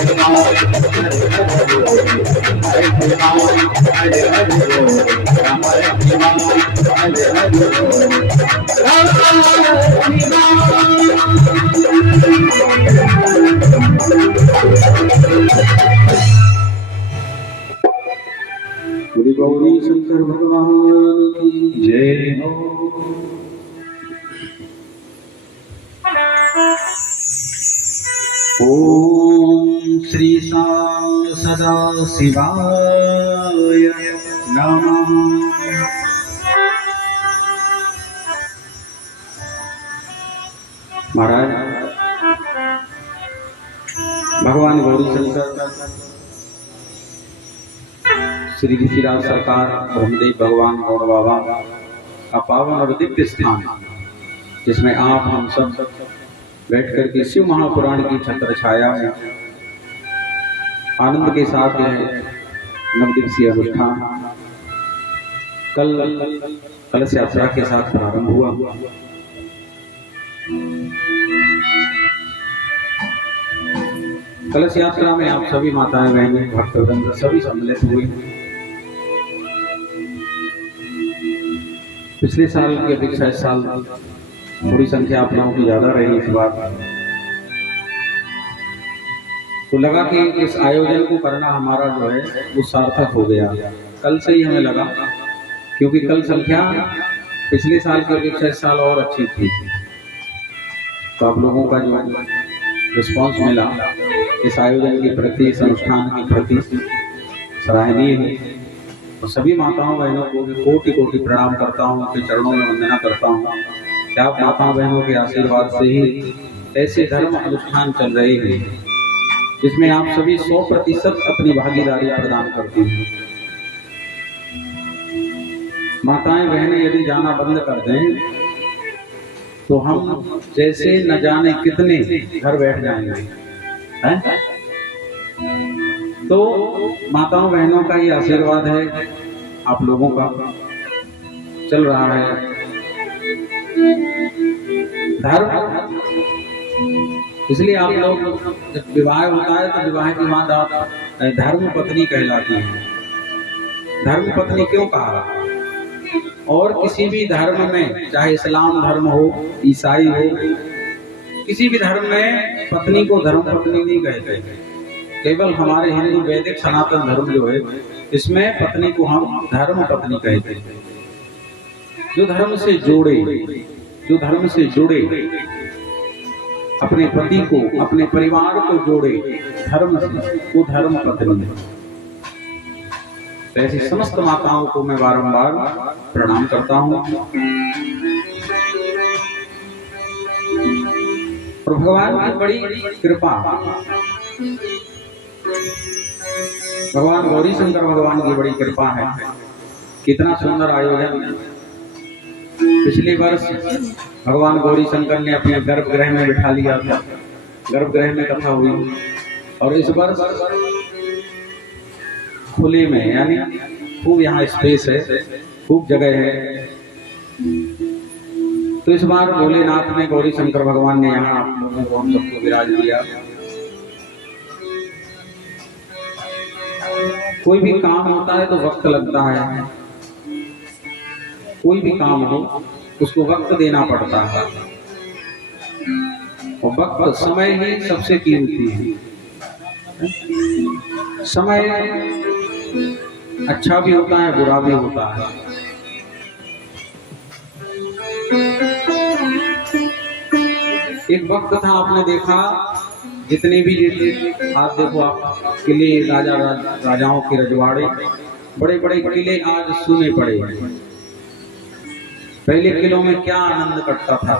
श्री गौरी शंकर भगवान की जय हो। ओम श्री साई सदा शिवाय नमः। महाराज भगवान गौरी शंकर श्री ऋषिराज सरकार ब्रह्मदेव भगवान गौड़ बाबा का पावन और दिव्य स्थान, जिसमें आप हम सब बैठ करके शिव महापुराण की छत्र छाया में आनंद के साथ यह नवदिवसीय अनुष्ठान कल कलश यात्रा के साथ प्रारंभ हुआ। कलश यात्रा में आप सभी माताएं बहनें भक्तवृंद सभी सम्मिलित हुए। पिछले साल की अपेक्षा इस साल थोड़ी संख्या आप लोगों की ज्यादा रही इस बार, तो लगा कि इस आयोजन को करना हमारा जो है वो सार्थक हो गया। कल से ही हमें लगा, क्योंकि कल संख्या पिछले साल की अपेक्षा इस साल और अच्छी थी, तो आप लोगों का जो रिस्पॉन्स मिला इस आयोजन के प्रति, इस अनुष्ठान के प्रति सराहनीय है। और सभी माताओं बहनों को भी कोटि कोटि प्रणाम करता हूँ, उनके चरणों में वंदना करता हूँ कि आप माताओं बहनों के आशीर्वाद से ही ऐसे धर्म अनुष्ठान चल रहे हैं जिसमें आप सभी 100% अपनी भागीदारी प्रदान करती हैं। माताएं बहनें यदि जाना बंद कर दें तो हम जैसे न जाने कितने घर बैठ जाएंगे, हैं? तो माताओं बहनों का ये आशीर्वाद है, आप लोगों का चल रहा है धर्म। इसलिए आप लोग जब विवाह होता है तो विवाह के बाद आप धर्म पत्नी कहलाती हैं। धर्म पत्नी क्यों कहा? और किसी भी धर्म में, चाहे इस्लाम धर्म हो, ईसाई हो, किसी भी धर्म में पत्नी को धर्म पत्नी नहीं कहते। केवल हमारे हिंदू वैदिक सनातन धर्म जो है इसमें पत्नी को हम धर्म पत्नी कहते हैं। जो धर्म से जोड़े, जो धर्म से जुड़े, अपने पति को, अपने परिवार को जोड़े धर्म से, वो धर्म पत्नी है। ऐसी समस्त माताओं को मैं बारंबार प्रणाम करता हूँ। और भगवान की बड़ी कृपा, भगवान गौरी शंकर भगवान की बड़ी कृपा है। कितना सुंदर आयोजन। पिछले वर्ष भगवान गौरी शंकर ने अपने गर्भगृह में बिठा लिया था, गर्भगृह में कथा हुई, और इस वर्ष खुले में, यानी खूब यहाँ स्पेस है, खूब जगह है। तो इस बार भोलेनाथ ने, गौरी शंकर भगवान ने यहाँ आप लोगों को, हम सबको विराज दिया। कोई भी काम होता है तो वक्त लगता है, कोई भी काम हो उसको वक्त देना पड़ता है, और वक्त, समय ही सबसे कीमती है। समय अच्छा भी होता है, बुरा भी होता है। एक वक्त था, आपने देखा, जितने भी आज देखो आप किले, राजाओं के रजवाड़े, बड़े बड़े किले आज सूने पड़े हैं। पहले किलों में क्या आनंद कटता था,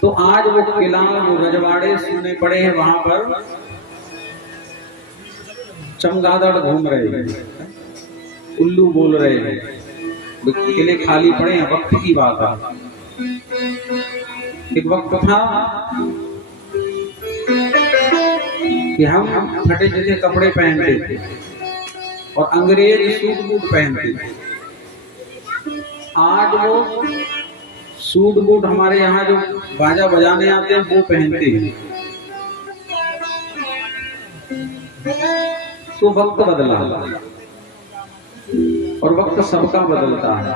तो आज वो किला, वो रजवाड़े सूने पड़े हैं, वहां पर चमगादड़ घूम रहे हैं, उल्लू बोल रहे हैं, किले खाली पड़े हैं। वक्त की बात है। एक वक्त था कि हम फटे जैसे कपड़े पहनते थे और अंग्रेज सूट बूट पहनते थे। आज वो सूट बूट हमारे यहाँ जो बाजा बजाने आते हैं वो पहनते हैं। तो वक्त बदला और वक्त सबका बदलता है।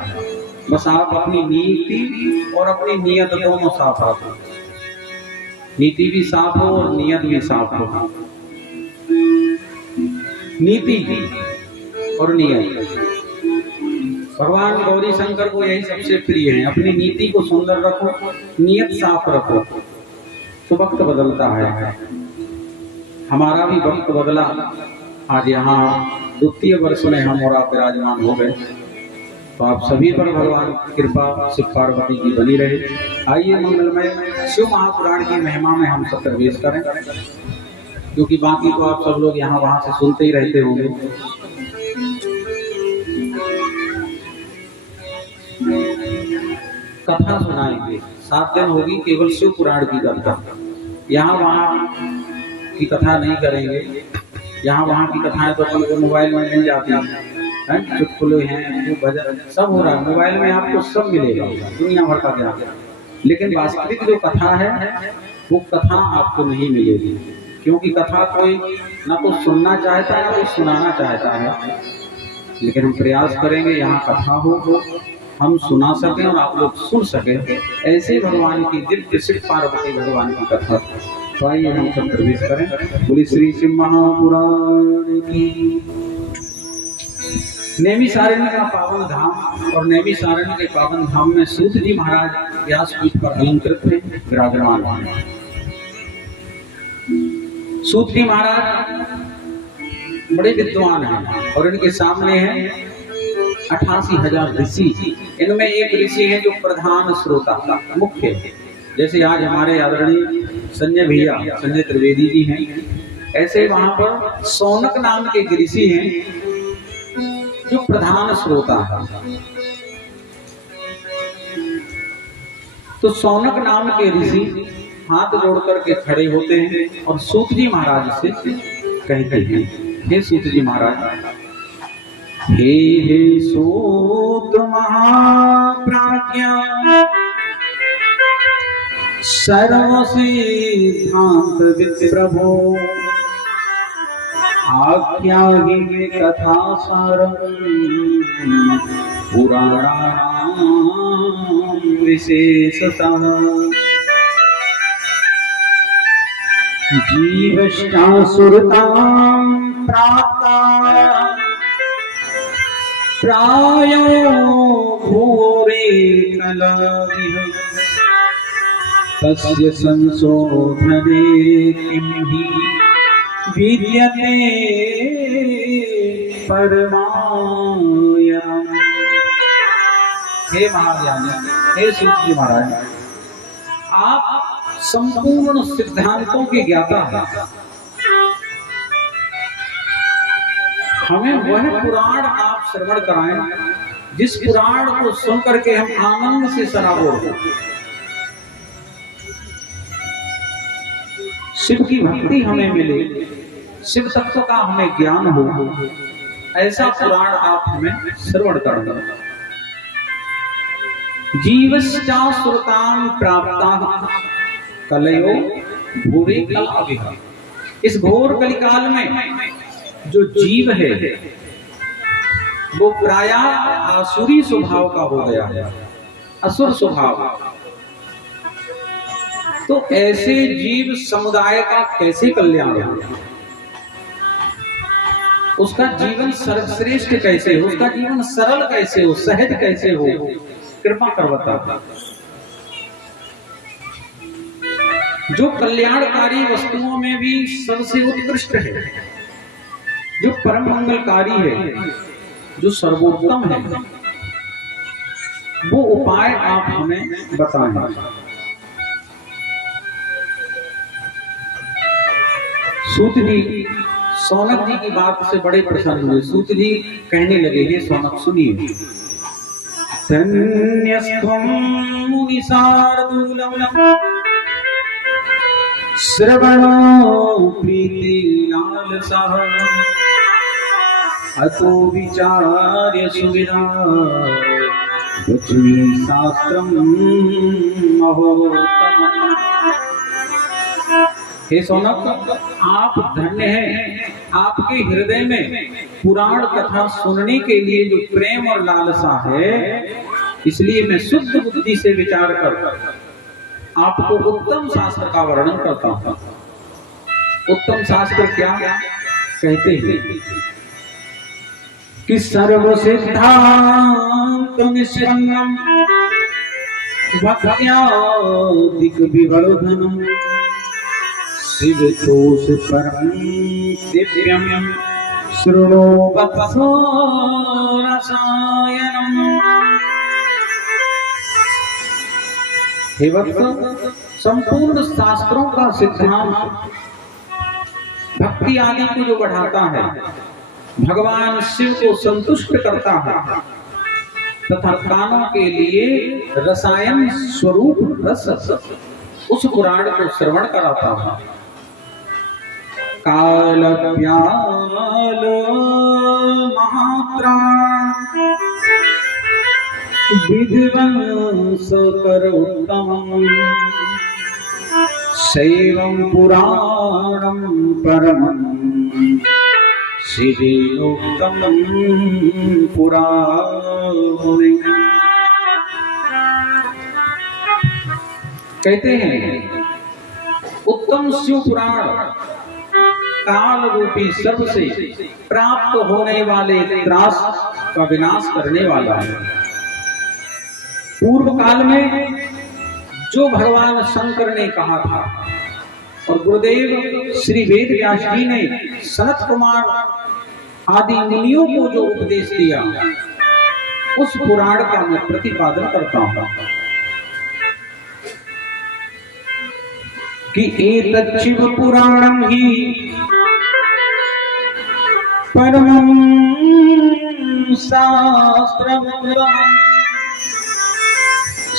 बस आप अपनी नीति और अपनी नियत दोनों साफ रखो। नीति भी साफ हो और नियत भी साफ हो। नीति और नियत, भगवान गौरी शंकर को यही सबसे प्रिय है। अपनी नीति को सुंदर रखो, नियत साफ रखो, तो वक्त बदलता है। हमारा भी वक्त बदला। आज यहाँ द्वितीय वर्ष में हम और आप विराजमान हो गए, तो आप सभी पर भगवान की कृपा शिव पार्वती की बनी रहे। आइए मंगलमय शिव महापुराण की महिमा में हम सब प्रवेश करें, क्योंकि बाकी तो आप सब लोग यहाँ वहां से सुनते ही रहते होंगे। कथा सुनाएंगे, 7 दिन होगी केवल शिव पुराण की कथा। यहाँ वहाँ की कथा नहीं करेंगे। यहाँ वहाँ की कथाएं तो अपन को मोबाइल में मिल जाती हैं, चुटकुले हैं, भजन सब हो रहा है मोबाइल में, आपको सब मिलेगा दुनिया भर का ज्ञान। लेकिन वास्तविक जो कथा है वो कथा आपको नहीं मिलेगी, क्योंकि कथा कोई ना तो सुनना चाहता है ना कोई सुनाना चाहता है। लेकिन हम प्रयास करेंगे यहाँ कथा हो, हम सुना सकें और आप लोग सुन सकें। ऐसे भगवान की दिव्य शिव पार्वती भगवान की कथा। तो आइए हम सब प्रवेश करें। बोली श्री शिव महापुराण की। नैमिषारण्य का पावन धाम, और नैमिषारण्य के पावन धाम में सूत जी महाराज व्यासपीठ पर अलंकृत थे, विराजमान हैं। सूत जी महाराज बड़े विद्वान हैं और इनके सामने हैं 88,000 ऋषि। इनमें एक ऋषि है जो प्रधान श्रोता मुख्य, जैसे आज हमारे आदरणीय संजय भैया संजय त्रिवेदी जी हैं, ऐसे वहां पर सौनक नाम के ऋषि हैं जो प्रधान श्रोता है। तो सौनक नाम के ऋषि हाथ जोड़ करके खड़े होते हैं और सूत जी महाराज से कहते हैं, हे सूत जी महाराज, हे सूत महाप्राज्ञा सर्व सिद्धांत विप्रभो, आख्या ही कथा सारम पुराणानां विशेषतः, जीवश्चासुरतां प्राप्ता प्रायो भूरे कलाविह, तस्य संशोधने किं हि विद्यते परमायणम्। हे महाज्ञानी, हे सूत जी महाराज, आप संपूर्ण सिद्धांतों के ज्ञाता हैं। हमें वह पुराण आप श्रवण कराएं जिस पुराण को सुन करके हम आनंद से सराबोर हो, शिव की भक्ति हमें मिले, शिव तत्व का हमें ज्ञान हो, ऐसा पुराण आप हमें श्रवण करना। जीवश्चासुरतां प्राप्ता कलयो भूरे कलाविह, इस घोर कलिकाल में जो जीव है वो प्रायः आसुरी स्वभाव का हो गया है, असुर स्वभाव। तो ऐसे जीव समुदाय का कैसे कल्याण हो, उसका जीवन सर्वश्रेष्ठ कैसे हो, उसका जीवन सरल कैसे हो, सहज कैसे हो, कृपा कर बता। जो कल्याणकारी वस्तुओं में भी सबसे उत्कृष्ट है, जो परम मंगलकारी है, जो सर्वोत्तम है, वो उपाय आप हमें बताएं। सूत जी सौनक जी की बात से बड़े प्रसन्न हुए। सूत जी कहने लगे, हे सौनक सुनिए, धन्यस्त्वं मुनिशार्दूलम् श्रवणो प्रीतिलालसः, अतो विचार्य सुविधा लक्ष्मी शास्त्रम् महोत्तमम्। हे सौनक, आप धन्य हैं, आपके हृदय में पुराण कथा सुनने के लिए जो प्रेम और लालसा है, इसलिए मैं शुद्ध बुद्धि से विचार कर आपको उत्तम शास्त्र का वर्णन करता हूं। उत्तम शास्त्र क्या कहते हैं कि सर्व सिद्धांत निष्पन्नम भक्त्यादिक विवर्धनम शिव तोष परम दिव्यम शृणो वत्सो रसायनम। हे वत्स, संपूर्ण शास्त्रों का सिद्धांत भक्ति आदि को जो बढ़ाता है, भगवान शिव को संतुष्ट करता है तथा कानों के लिए रसायन स्वरूप रस उस पुराण को श्रवण कराता है। काल व्याल महात्रा विधिवंस कर उत्तम शैवं पुराणं परमं शिवेनोक्तं पुराणे। कहते हैं उत्तम शिव पुराण काल रूपी सर्प से प्राप्त होने वाले त्रास का विनाश करने वाला है। पूर्व काल में जो भगवान शंकर ने कहा था और गुरुदेव श्री वेद व्यास जी ने सनत कुमार आदि मुनियों को जो उपदेश दिया, उस पुराण का मैं प्रतिपादन करता हूं कि एतत् शिव पुराणं ही परमं शास्त्रम्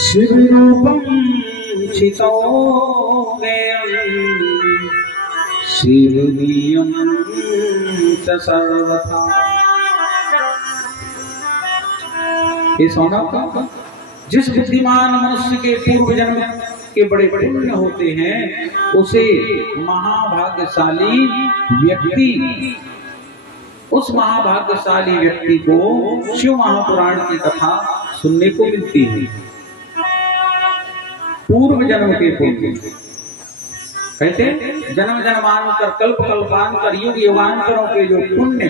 शिव रूपं चितो गेयं शिवनीयं च सर्वथा। हे सौनक, जिस बुद्धिमान मनुष्य के पूर्व जन्म के बड़े पुण्य होते हैं, उसे महाभाग्यशाली व्यक्ति, उस महाभाग्यशाली व्यक्ति को शिव महापुराण की कथा सुनने को मिलती है। पूर्व जन्म के पुण्य कहते जन्म जन्मांतर कल्प कल्पांतर युग युगांतरों के जो पुण्य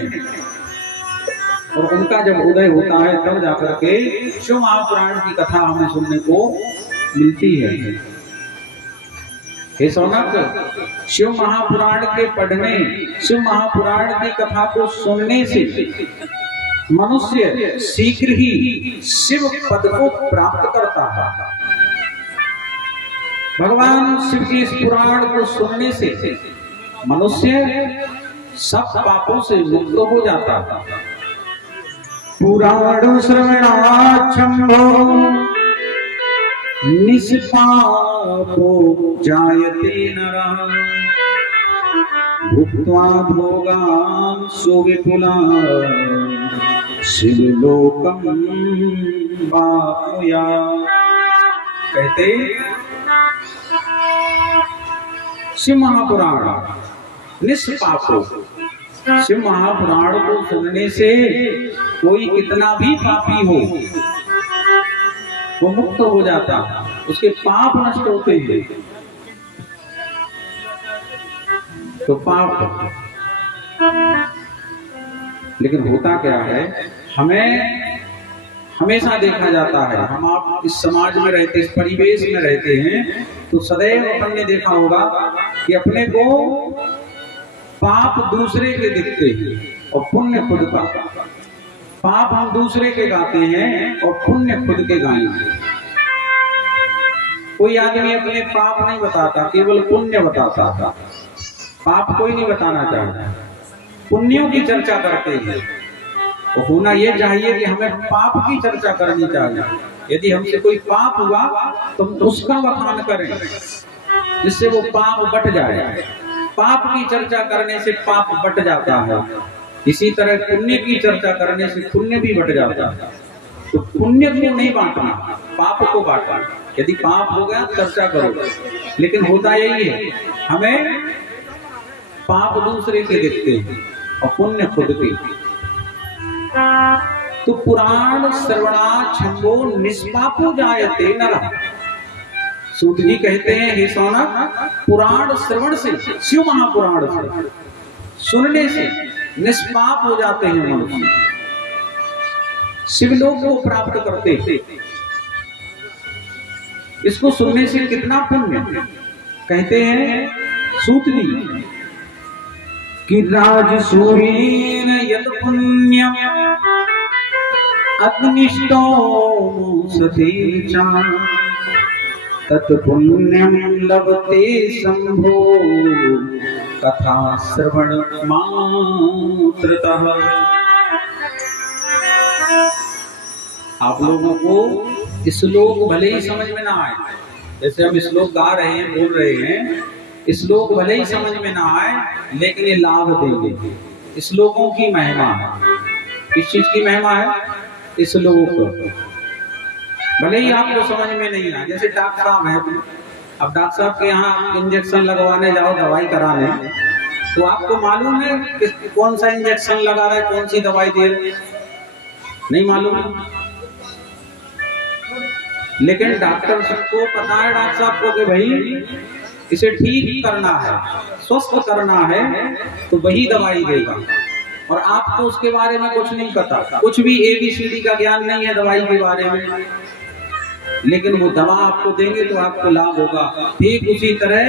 और उनका जब उदय होता है, तब जाकर के शिव महापुराण की कथा हमें सुनने को मिलती है। हे सौनक, शिव महापुराण के पढ़ने, शिव महापुराण की कथा को सुनने से मनुष्य शीघ्र ही शिव पद को प्राप्त करता है। भगवान शिव के इस पुराण को सुनने से मनुष्य सब पापों से मुक्त हो जाता है। पुराण श्रवणाच्छम्भो निष्पापो जायते नरः भुक्त्वा भोगान् सुविपुलान् शिवलोकं वाप्नुयात्। कहते शिव महापुराण निष्पापो, शिव महापुराण को सुनने से कोई कितना भी पापी हो वो मुक्त हो जाता, उसके पाप नष्ट होते हैं। तो पाप, लेकिन होता क्या है, हमें हमेशा देखा जाता है, हम आप इस समाज में रहते, इस परिवेश में रहते हैं, तो सदैव अपन ने देखा होगा कि अपने को पाप दूसरे के दिखते हैं और पुण्य खुद का। पाप हम दूसरे के गाते हैं और पुण्य खुद के गाएंगे। कोई आदमी अपने पाप नहीं बताता, केवल पुण्य बताता था। पाप कोई नहीं बताना चाहता, पुण्यों की चर्चा करते हैं। तो होना ये चाहिए कि हमें पाप की चर्चा करनी चाहिए। यदि हमसे कोई पाप हुआ तो उसका बखान करें, जिससे वो पाप बट जाए। पाप की चर्चा करने से पाप बट जाता है, इसी तरह पुण्य की चर्चा करने से पुण्य भी बट जाता है। तो पुण्य को नहीं बांटना, पाप को बांटना। यदि पाप हो गया चर्चा करो, लेकिन होता यही है हमें पाप दूसरे के दिखते हैं और पुण्य खुद के। तो पुराण श्रवणा छंदो निष्पापो जायते नरः। सूत जी कहते हैं हे सौनक, पुराण श्रवण से, शिव महापुराण से सुनने से निष्पाप हो जाते हैं मनुष्य, शिवलोक को प्राप्त करते हैं। इसको सुनने से कितना पुण्य, कहते हैं सूत जी कि राजसूरेण यत् पुण्यम अग्निष्टो सतेन च तत् पुण्यम लभते शंभो कथा श्रवण मात्रतः। आप लोगों को श्लोक भले ही समझ में ना आए, जैसे हम श्लोक गा रहे हैं, बोल रहे हैं, श्लोक भले ही समझ में ना आए, लेकिन ये लाभ देंगे। श्लोकों की महिमा है। किस चीज की महिमा है? श्लोक। भले ही आपको समझ में नहीं आए, जैसे डॉक्टर साहब है, अब डॉक्टर साहब के यहाँ इंजेक्शन लगवाने जाओ, दवाई कराने, तो आपको मालूम है कि कौन सा इंजेक्शन लगा रहा है, कौन सी दवाई दे रहे, नहीं मालूम। लेकिन डॉक्टर सबको पता है, डॉक्टर साहब को, कि भाई इसे ठीक करना है, स्वस्थ करना है, तो वही दवाई देगा। और आपको उसके बारे में कुछ नहीं पता, कुछ भी ABCD का ज्ञान नहीं है दवाई के बारे में, लेकिन वो दवा आपको देंगे तो आपको लाभ होगा। ठीक उसी तरह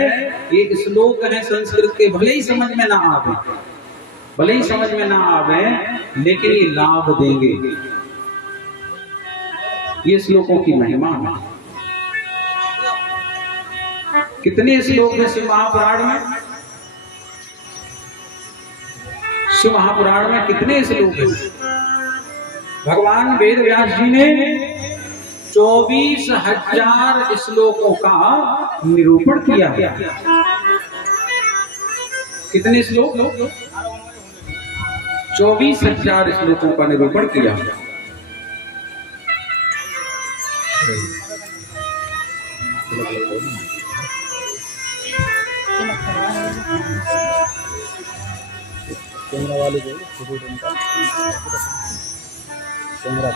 एक श्लोक है संस्कृत के, भले ही समझ में ना आवे, भले ही समझ में ना आवे, लेकिन ये लाभ देंगे। ये श्लोकों की महिमा है। कितने श्लोक हैं शिव महापुराण में? शिव महापुराण में कितने श्लोक हैं? भगवान वेद व्यास जी ने 24,000 श्लोकों का निरूपण किया है। कितने श्लोक? 24,000 श्लोकों का निरूपण किया है। कैमरा वाले को फोटो उनका कैमरा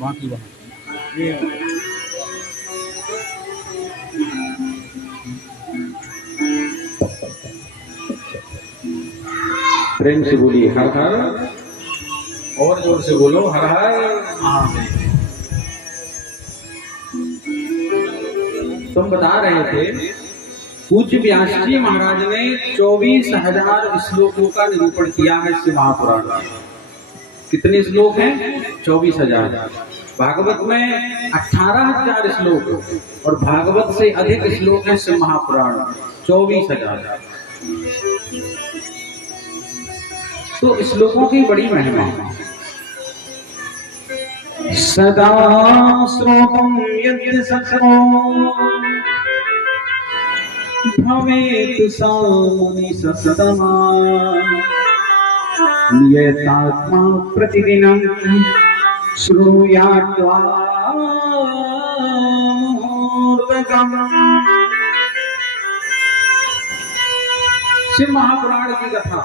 बाकी प्रेम से बोलिए हर हर, और जोर से बोलो हर हर महादेव। तुम बता रहे थे पूज्य व्यास जी महाराज ने 24,000 श्लोकों का निरूपण किया है शिव महापुराण में। कितने श्लोक हैं? 24,000। भागवत में 18,000 श्लोक और भागवत से अधिक श्लोक है शिव महापुराण, 24,000। तो श्लोकों की बड़ी महिमा है। सदा श्रोतुं यद् सत्सो भवेत् सामुनि सततमा नियतात्मा प्रतिदिनं श्रूयात्वा मुहूर्तकम्। शिव महापुराण की कथा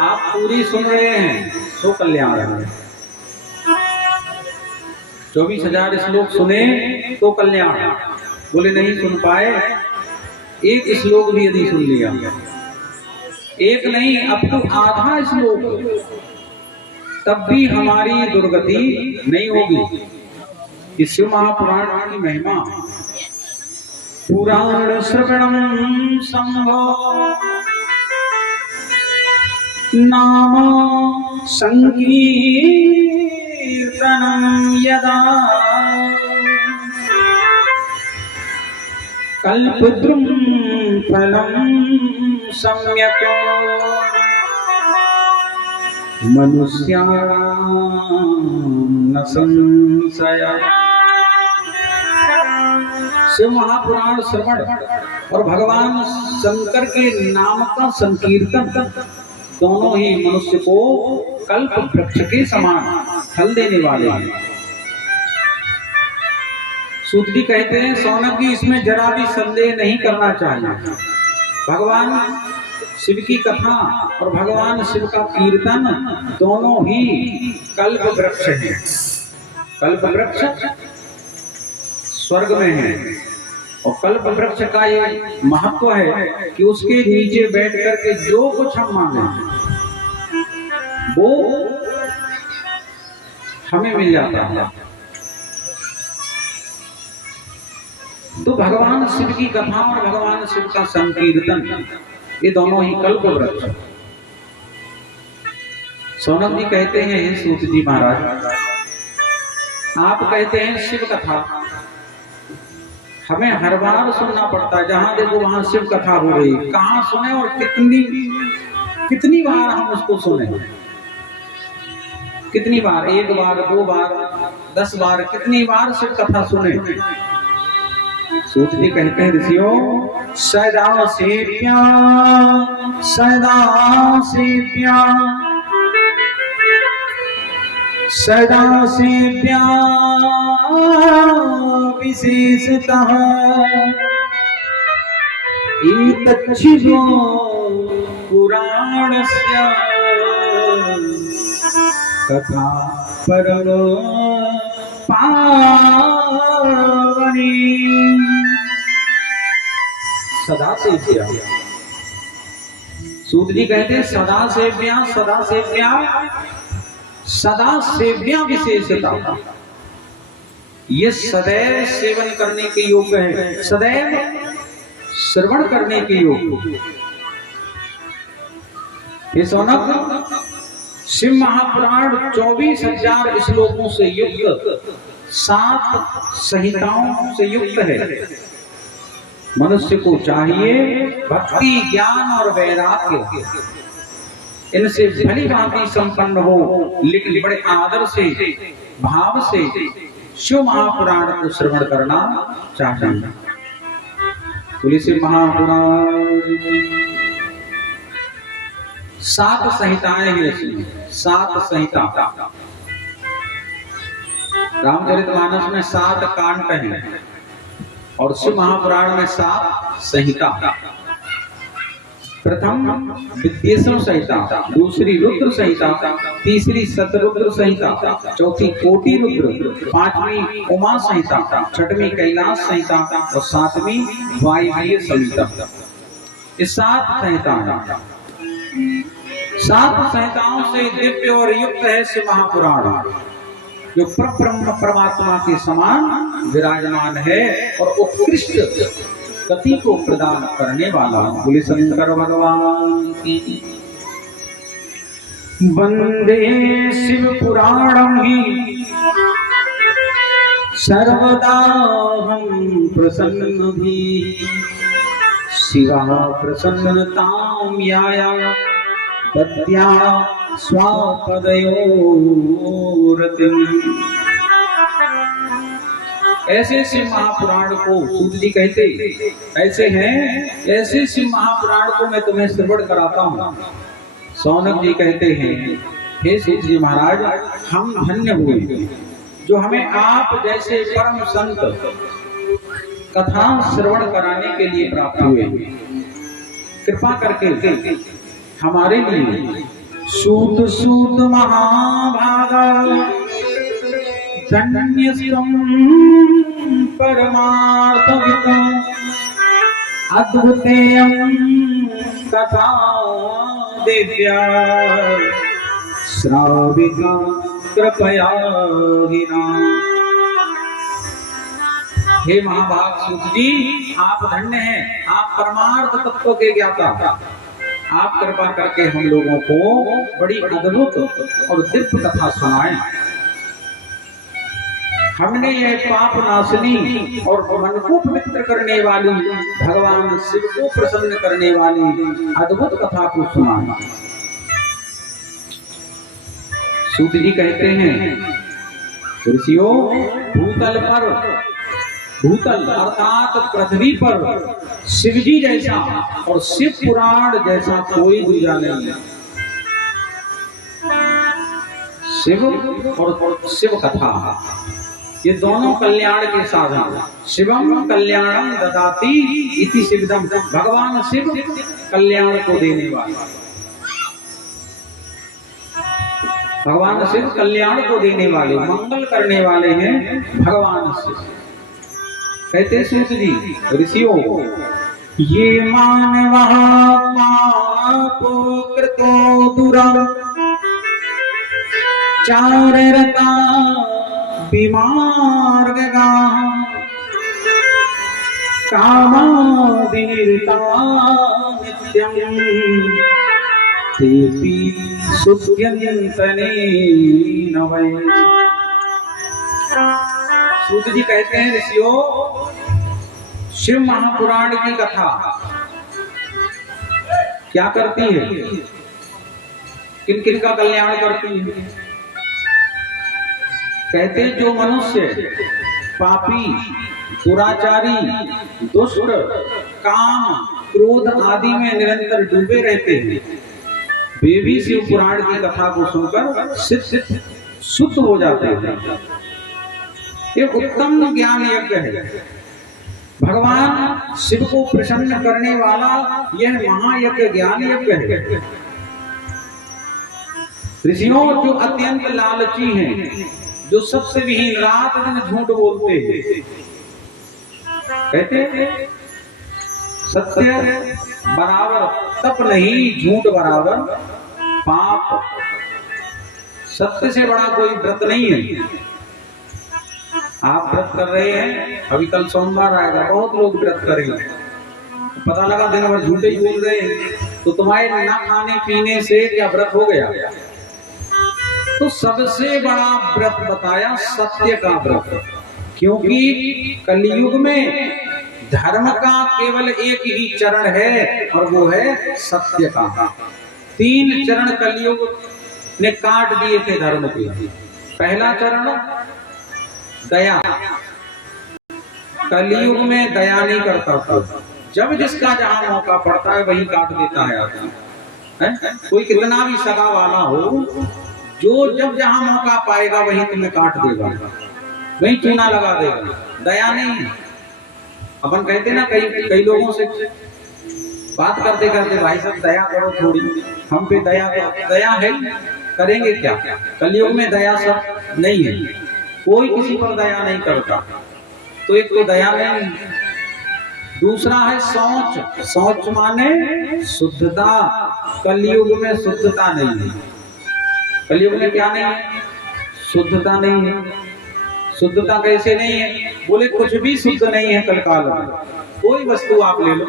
आप पूरी सुन रहे हैं, सो कल्याण है। 24,000 श्लोक सुने तो कल्याण। बोले नहीं सुन पाए, एक श्लोक भी यदि सुन लिया, एक नहीं अब तो आधा श्लोक, तब भी हमारी दुर्गति नहीं होगी। इस शिव महापुराण की महिमा, पुराण श्रवणम संभव नाम संकीर्तनम यदा कल्पद्रुम फलम सम्यक् मनुष्याणां न संशय। शिव महापुराण श्रवण और भगवान शंकर के नाम का संकीर्तन दोनों ही मनुष्य को कल्प वृक्ष के समान फल देने वाले हैं। सूत जी कहते हैं सौनक जी इसमें जरा भी संदेह नहीं करना चाहिए। भगवान शिव की कथा और भगवान शिव का कीर्तन दोनों ही कल्प वृक्ष हैं। कल्प वृक्ष स्वर्ग में है और कल्प वृक्ष का ये महत्व है कि उसके नीचे बैठ करके जो कुछ हम मांगे वो हमें मिल जाता है। तो भगवान शिव की कथा और भगवान शिव का संकीर्तन ये दोनों ही कल्प वृक्ष। सौनक जी कहते हैं हे सूत जी महाराज, आप कहते हैं शिव कथा हमें हर बार सुनना पड़ता है, जहां देखो वहां शिव कथा हो रही, कहां सुने और कितनी बार हम उसको सुने, कितनी बार, एक बार, 2 बार, 10 बार, कितनी बार शिव कथा सुने। सूत जी कहते हैं ऋषियों सदा सेव्या सदा सेव्या सदा सेव्या विशेषतः एतच्छिवो पुराणस्य कथा परम पावनी। सदा सेव्या, सूत जी कहते हैं सदा सेव्या सदा सेव्या सदा सेव्या विशेषता, ये सदैव सेवन करने के योग्य है, सदैव श्रवण करने के योग्य। ये सौनक शिव महापुराण 24,000 श्लोकों से युक्त 7 संहिताओं से युक्त है। मनुष्य को चाहिए भक्ति ज्ञान और वैराग्य इनसे भली भांति संपन्न हो, लेकिन बड़े आदर से भाव से शिव महापुराण को श्रवण करना चाहिए। तुलसी महापुराण 7 संहिताएं हैं इसमें, 7 संहिता। रामचरितमानस में 7 कांड हैं और शिव महापुराण में 7 संहिता। प्रथम विद्येश्वर संहिता, दूसरी रुद्र संहिता, तीसरी शतरुद्र संहिता, चौथी कोटि रुद्र, 5वीं उमा संहिता, 6वीं कैलाश संहिता और 7वीं वायवीय संहिता। ये 7 संहिताएं, 7 संहिताओं से दिव्य और युक्त है शिव महापुराण, जो परब्रह्म परमात्मा के समान विराजमान है और उत्कृष्ट गति को प्रदान करने वाला। बोले शंकर भगवान की। वंदे शिव पुराणं हि सर्वदा हम प्रसन्नभिः शिवः प्रसन्नतां याया दद्या स्वापदयोरतिम्। ऐसे शिव महापुराण को सूत जी कहते ऐसे हैं, ऐसे शिव महापुराण को मैं तुम्हें श्रवण कराता हूँ। सौनक जी कहते हैं हे सूत जी महाराज, हम धन्य हुए जो हमें आप जैसे परम संत कथा श्रवण कराने के लिए प्राप्त हुए। कृपा करके हमारे लिए सूत सूत महाभागा धन्यस्त्वं परमार्थविदम् अद्भुतेयं कथा दिव्या श्राविका कृपया गिरा। हे महाभाग सूत जी, आप धन्य हैं, आप परमार्थ तत्व के ज्ञाता। आप कृपा करके हम लोगों को बड़ी अद्भुत और दिव्य कथा सुनाएं। हमने यह पाप नाशनी और मन को पवित्र करने वाली, भगवान शिव को प्रसन्न करने वाली अद्भुत कथा को सुना। सूत जी कहते हैं, ऋषियों, भूतल अर्थात पृथ्वी पर शिवजी जैसा और शिव पुराण जैसा कोई दूजा नहीं है। शिव और शिव कथा ये दोनों कल्याण के साधन। शिवम कल्याणम ददाति इति शिवदम, भगवान शिव कल्याण को देने वाले, भगवान शिव कल्याण को देने वाले, मंगल करने वाले हैं भगवान शिव। कहते सूत जी, ऋषियों, ये मानवा पापो कृतो दुरा चार रता बीमार गा कामादिनिरता नित्यं तेपि सुख्यंतने नवै। सूत जी कहते हैं, ऋषियों, शिव महापुराण की कथा क्या करती है, किन किन का कल्याण करती है। कहते हैं, जो मनुष्य पापी, दुराचारी, दुष्ट, काम, क्रोध आदि में निरंतर डूबे रहते हैं, वे भी शिव पुराण की कथा को सुनकर शुद्ध हो जाते हैं। एक उत्तम ज्ञान यज्ञ है। भगवान शिव को प्रसन्न करने वाला यह महायज्ञ ज्ञान यज्ञ है। ऋषियों, जो अत्यंत लालची हैं, जो सबसे विहीन, रात दिन झूठ बोलते हैं, कहते हैं सत्य बराबर तप नहीं, झूठ बराबर पाप। सत्य से बड़ा कोई व्रत नहीं है। आप व्रत कर रहे हैं, अभी कल सोमवार आएगा, बहुत लोग व्रत करेंगे, पता लगा दिन भर झूठे ही बोल रहे हैं, तो तुम्हारे ना खाने पीने से क्या व्रत हो गया? तो सबसे बड़ा व्रत बताया सत्य का व्रत, क्योंकि कलयुग में धर्म का केवल एक ही चरण है और वो है सत्य का। 3 चरण कलयुग ने काट दिए थे धर्म के। पहला चरण दया, कलयुग में दया नहीं करता था, जब जिसका जहां मौका पड़ता है वही काट देता है आदमी। कोई कितना भी सगा वाला हो, जो जब जहां मौका पाएगा वही तुम्हें काट देगा, वही चूना लगा देगा। दया नहीं। अपन कहते ना, कई लोगों से बात करते करते, भाई साहब दया करो थोड़ी, हम पे दया करो। दया है, करेंगे क्या? कलयुग में दया सब नहीं है, कोई किसी पर दया नहीं करता। तो एक तो दया नहीं, दूसरा है शौच। शौच माने शुद्धता। कलयुग में शुद्धता नहीं है। कलयुग में क्या नहीं है? शुद्धता नहीं है। शुद्धता कैसे नहीं है? बोले कुछ भी शुद्ध नहीं है कलकाल में। कोई वस्तु आप ले लो,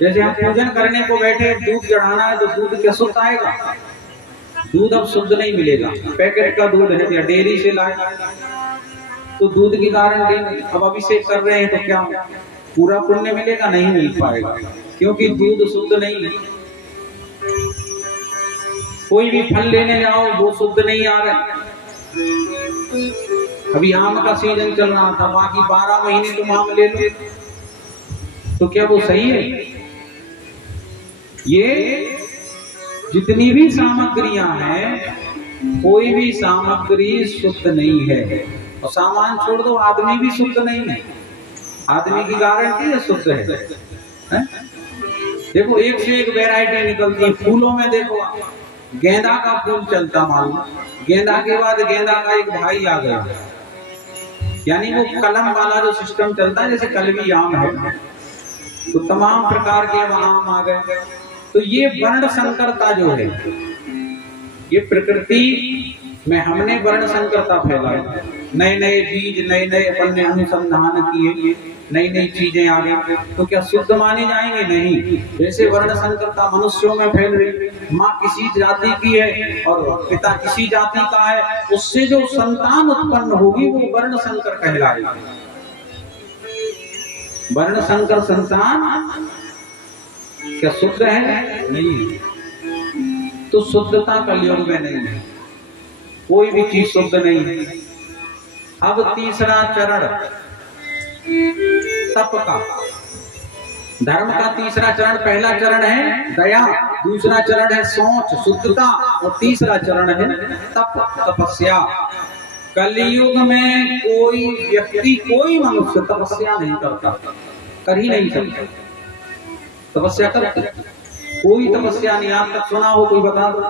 जैसे हम पूजन करने को बैठे, दूध चढ़ाना है तो दूध क्या शुद्ध आएगा? दूध अब शुद्ध नहीं मिलेगा। पैकेट का दूध है या डेयरी से लाए तो दूध की गारंटी नहीं। अब अभिषेक कर रहे हैं तो क्या पूरा पुण्य मिलेगा? नहीं मिल पाएगा, क्योंकि दूध शुद्ध नहीं है। कोई भी फल लेने जाओ वो शुद्ध नहीं आ रहे। अभी आम का सीजन चल रहा था, बाकी 12 महीने तुम आम ले लो, तो क्या वो सही है? ये जितनी भी सामग्रियां हैं, कोई भी सामग्री शुद्ध नहीं है। और सामान छोड़ दो, आदमी भी शुद्ध नहीं है। आदमी की गारंटी है शुद्ध है? देखो एक से एक वैरायटी निकलती है। फूलों में देखो, गेंदा का फूल चलता, मान लो गेंदा के बाद गेंदा का एक भाई आ गया, यानी वो कलम वाला जो सिस्टम चलता है, जैसे कलमी आम है तो तमाम प्रकार के आम आ गए। तो ये वर्ण संकरता जो है, ये प्रकृति में हमने वर्ण संकरता फैलाई, नए नए बीज, नए नए अपन ने अनुसंधान किए, नई नई चीजें आ गई, तो क्या शुद्ध माने जाएंगे? नहीं। जैसे वर्ण संकरता मनुष्यों में फैल रही, माँ किसी जाति की है और पिता किसी जाति का है, उससे जो संतान उत्पन्न होगी वो वर्ण संकर कहलाएगी। वर्ण संकर संतान क्या शुद्ध है? नहीं। तो शुद्धता कलयुग में नहीं है, कोई भी चीज शुद्ध नहीं है। अब तीसरा चरण तप का, धर्म का तीसरा चरण, पहला चरण है दया, दूसरा चरण है सोच शुद्धता, और तीसरा चरण है तप, तपस्या। कलयुग में कोई व्यक्ति, कोई मनुष्य तपस्या नहीं करता, कर ही नहीं सकता। तपस्या करते कोई तपस्या नहीं। आप तक सुना हो, कोई बता दो।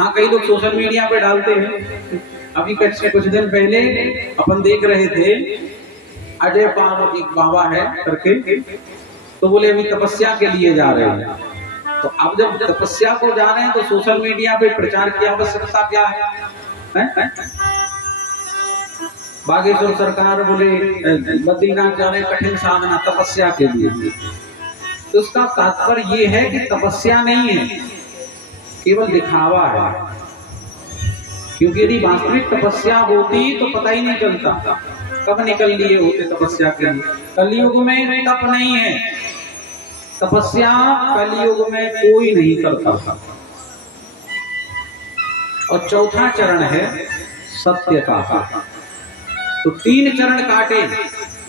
हाँ, कई लोग सोशल मीडिया पे डालते हैं। अभी कुछ दिन पहले अपन देख रहे थे, अजय पाल एक बाबा है करके, तो बोले अभी तपस्या के लिए जा रहे हैं। तो अब जब तपस्या को जा रहे हैं तो सोशल मीडिया पे प्रचार की आवश्यकता क्या है? बागेश्वर सरकार बोले बद्रीनाथ जा रहे कठिन साधना तपस्या के लिए। तो उसका तात्पर्य ये है कि तपस्या नहीं है, केवल दिखावा है। क्योंकि यदि वास्तविक तपस्या होती तो पता ही नहीं चलता कब निकल लिए होते तपस्या के लिए। कलयुग में तप नहीं है, तपस्या कलयुग में कोई नहीं करता था। और चौथा चरण है सत्य का। तो 3 चरण काटे,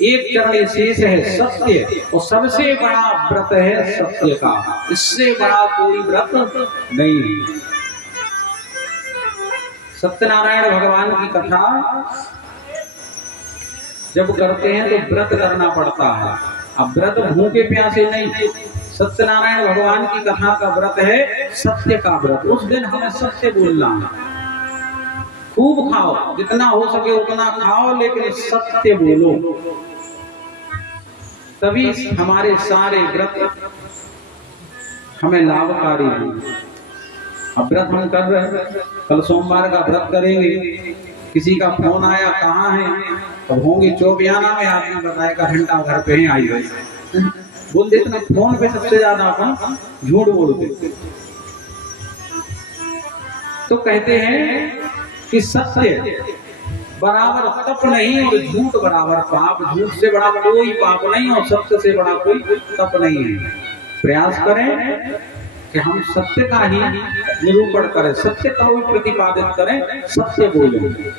एक चरण शेष है सत्य, और सबसे बड़ा व्रत है सत्य का। इससे बड़ा कोई व्रत नहीं है। सत्यनारायण भगवान की कथा जब करते हैं तो व्रत करना पड़ता है। अब व्रत भूखे प्यासे नहीं, सत्यनारायण भगवान की कथा का व्रत है सत्य का व्रत। उस दिन हमें सत्य बोलना है। खूब खाओ, जितना हो सके उतना खाओ, लेकिन सत्य बोलो, तभी हमारे सारे व्रत हमें लाभकारी होंगे। अब व्रत हम कर रहे हैं, कल सोमवार का व्रत करेंगे। किसी का फोन आया, कहाँ है? अब होंगे चौबियाना में, आदमी बताएगा घंटा घर पे ही आई हुई। बोल देते ना, फोन पे सबसे ज्यादा अपन झूठ बोलते। तो कहते हैं कि सत्य बराबर तप नहीं और झूठ बराबर पाप। झूठ से बड़ा कोई पाप नहीं और सत्य से बड़ा कोई तप नहीं है। प्रयास करें कि हम सत्य का ही निरूपण करें, सत्य का ही प्रतिपादित करें, सत्य बोलें।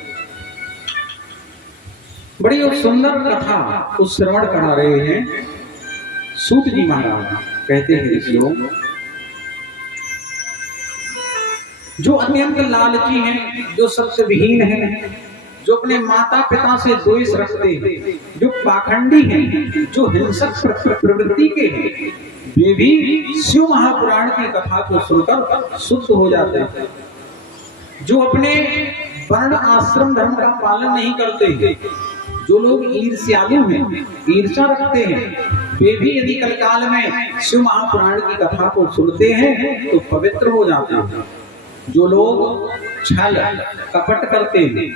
बड़ी सुंदर कथा को श्रवण करा रहे हैं सूत जी महाराज। कहते हैं ऋषियों, जो अत्यंत लालची हैं, जो सत्य विहीन हैं, जो अपने माता पिता से द्वेष रखते हैं, जो पाखंडी हैं, जो हिंसक प्रवृत्ति के हैं, वे भी शिव महापुराण की कथा को सुनकर शुद्ध हो जाते हैं। जो अपने वर्ण आश्रम धर्म का पालन नहीं करते हैं, जो लोग ईर्ष्यालु हैं, ईर्ष्या रखते हैं, वे भी यदि कलकाल में शिव महापुराण की कथा को सुनते हैं तो पवित्र हो जाते हैं। जो लोग छल कपट करते हैं,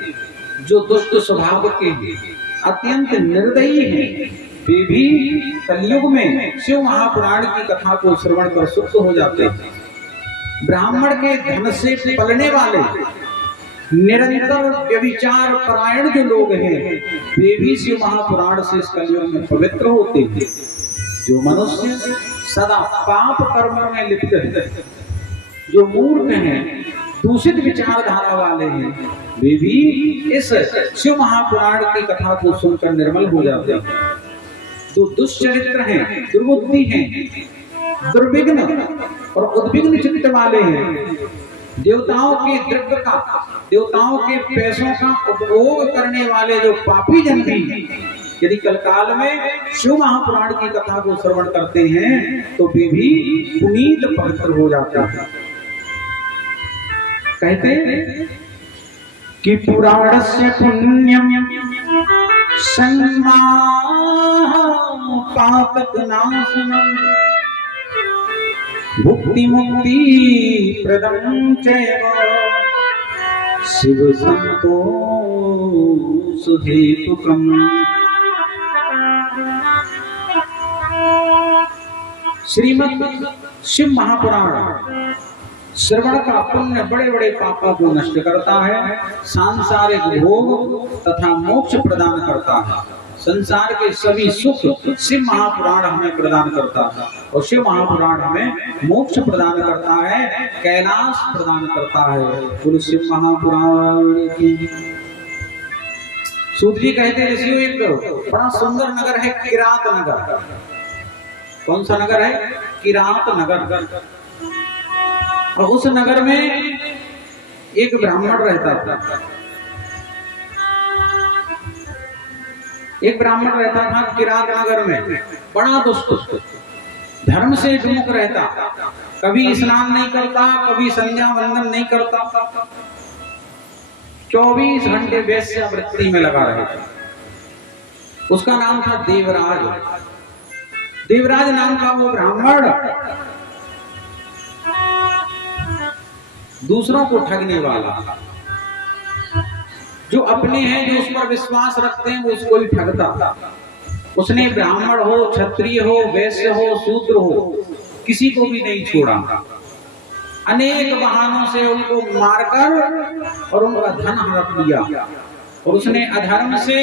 जो दुष्ट स्वभाव के हैं, अत्यंत निर्दयी हैं, वे भी कलयुग में शिव महापुराण की कथा को श्रवण कर शुद्ध हो जाते हैं। ब्राह्मण के धन से पलने वाले निरंतर व्यभिचार परायण जो लोग हैं, वे भी शिव महापुराण से इस कलयुग में पवित्र होते हैं। जो मनुष्य सदा पाप कर्म में लिप्त है, जो मूर्ख हैं, दूषित विचारधारा वाले हैं, वे भी इस शिव महापुराण की कथा को सुनकर निर्मल हो जाते हैं। जो दुष्चरित्र हैं, दुर्बुद्धि हैं, दुर्विघ्न और उद्विग्न चित्त वाले हैं, देवताओं के द्रव्य का, देवताओं के पैसों का उपभोग करने वाले जो पापी जन भी यदि कलकाल में शिव महापुराण की कथा को श्रवण करते हैं तो वे भी पुनीत पवित्र हो जाते हैं। कहते कि पुराणस्य पुण्यम संमाह पातक नाशनम भुक्ति मुक्ति प्रदम चैव शिव संतोष हेतुकम। श्रीमद् शिव महापुराण श्रवण का पुण्य बड़े बड़े पापों को नष्ट करता है, सांसारिक भोग तथा मोक्ष प्रदान करता है। संसार के सभी सुख शिव महापुराण हमें प्रदान करता है और शिव महापुराण हमें मोक्ष प्रदान करता है, कैलाश प्रदान करता है। बोलो शिव महापुराण की। सूत जी कहते ऋषियों एक बड़ा सुंदर नगर है किरात नगर। कौन सा नगर है? किरात नगर। और उस नगर में एक ब्राह्मण रहता था। एक ब्राह्मण रहता था किरात नगर में, बड़ा दुष्ट, धर्म से विमुख रहता, कभी स्नान नहीं करता, कभी संध्या वंदन नहीं करता, 24 घंटे वेश्यावृत्ति में लगा रहता। उसका नाम था देवराज। देवराज नाम का वो ब्राह्मण दूसरों को ठगने वाला, जो अपने हैं, जो उस पर विश्वास रखते हैं, वो उसको ही ठगता। उसने ब्राह्मण हो, क्षत्रिय हो, वैश्य हो, शूद्र हो, किसी को भी नहीं छोड़ा। अनेक बहानों से उनको मारकर और उनका धन हड़प लिया और उसने अधर्म से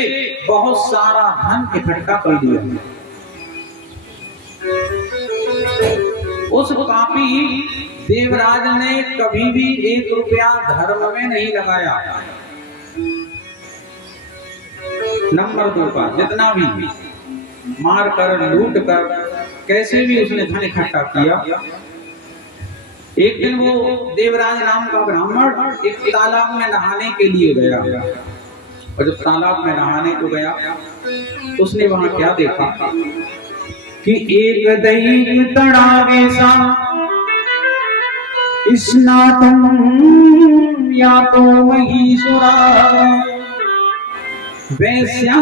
बहुत सारा धन इकट्ठा कर लिया। उस पापी देवराज ने कभी भी 1 रुपया धर्म में नहीं लगाया। नंबर 2 का जितना भी मार कर, लूट कर, कैसे भी उसने धन इकट्ठा किया। एक दिन वो देवराज नाम का ब्राह्मण एक तालाब में नहाने के लिए गया और जब तालाब में नहाने को गया तो उसने वहां क्या देखा कि एक दैव तड़ावे सा स्नातम या तो महीसुरा वैश्या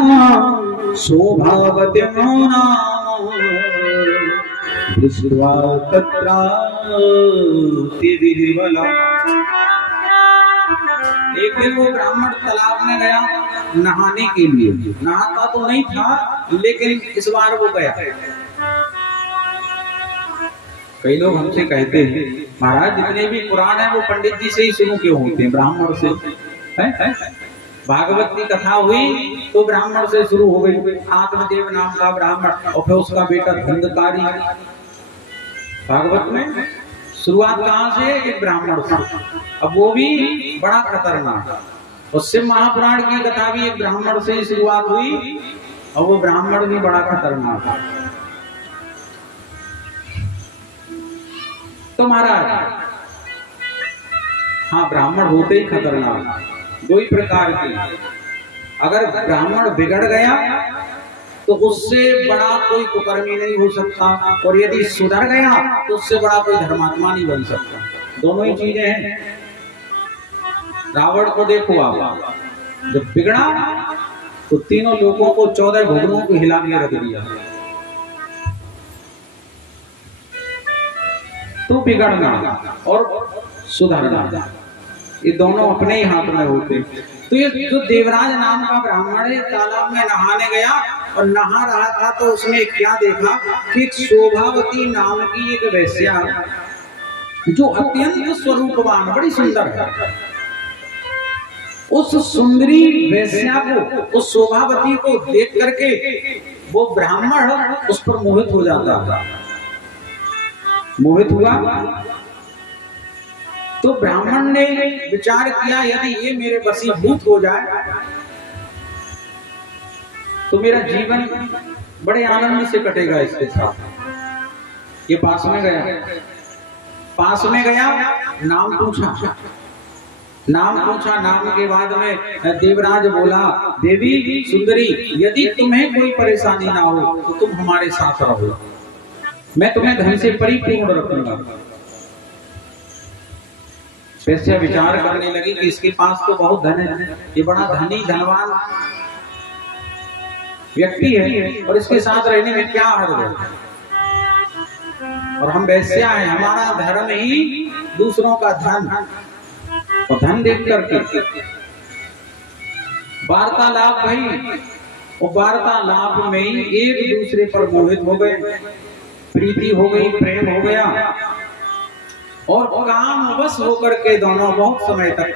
शोभावती दृष्ट्वा तत्राति विह्वला। एक दिन वो ब्राह्मण तालाब में गया नहाने के लिए। नहाता तो नहीं था, लेकिन इस बार वो गया। कई लोग हमसे कहते हैं महाराज जितने भी पुराण है वो पंडित जी से ही शुरू क्यों होते हैं, ब्राह्मण से है? भागवत की कथा हुई तो ब्राह्मण से शुरू हो गई। आत्मदेव नाम का ब्राह्मण और फिर उसका बेटा धंधकारी। भागवत में शुरुआत कहाँ से? एक ब्राह्मण से। अब वो भी बड़ा खतरनाक। और शिव महापुराण की कथा भी एक ब्राह्मण से ही शुरुआत हुई और वो ब्राह्मण भी बड़ा खतरनाक। तो महाराज हाँ, ब्राह्मण होते ही खतरनाक। 2 ही प्रकार की। अगर ब्राह्मण बिगड़ गया तो उससे बड़ा कोई कुकर्मी नहीं हो सकता, और यदि सुधर गया तो उससे बड़ा कोई धर्मात्मा नहीं बन सकता। दोनों ही चीजें हैं। रावण को देखो आप, जब बिगड़ा तो तीनों लोगों को 14 भुवनों को हिला के रख दिया। तो बिगड़ना और सुधरना ये दोनों अपने ही हाथ में होते। तो ये जो देवराज नाम का ब्राह्मण है तालाब में नहाने गया और नहा रहा था तो उसने क्या देखा कि एक शोभावती नाम की एक वैश्या जो अत्यंत स्वरूपवान, बड़ी सुंदर है, उस सुंदरी वैश्या को, उस शोभावती को देख करके वो ब्राह्मण उस पर मोहित हो जाता था। मोहित हुआ तो ब्राह्मण ने विचार किया यदि ये मेरे वशीभूत हो जाए तो मेरा जीवन बड़े आनंद से कटेगा इसके साथ। ये पास में गया, नाम पूछा। नाम के बाद में देवराज बोला, देवी सुंदरी, यदि तुम्हें कोई परेशानी ना हो तो तुम हमारे साथ रहो, मैं तुम्हें धन से परिपूर्ण रखूंगा। वैसे विचार करने लगी कि इसके पास तो बहुत धन है, ये बड़ा धनी धनवान व्यक्ति है और इसके साथ रहने में क्या हर्ज है। और हम वैसे हैं, हमारा धर्म ही दूसरों का धन, और धन देख करके वार्तालाप भाई, और वार्तालाप में एक दूसरे पर मोहित हो गए, प्रीति हो गई, प्रेम हो गया, और कामवश होकर के दोनों बहुत समय तक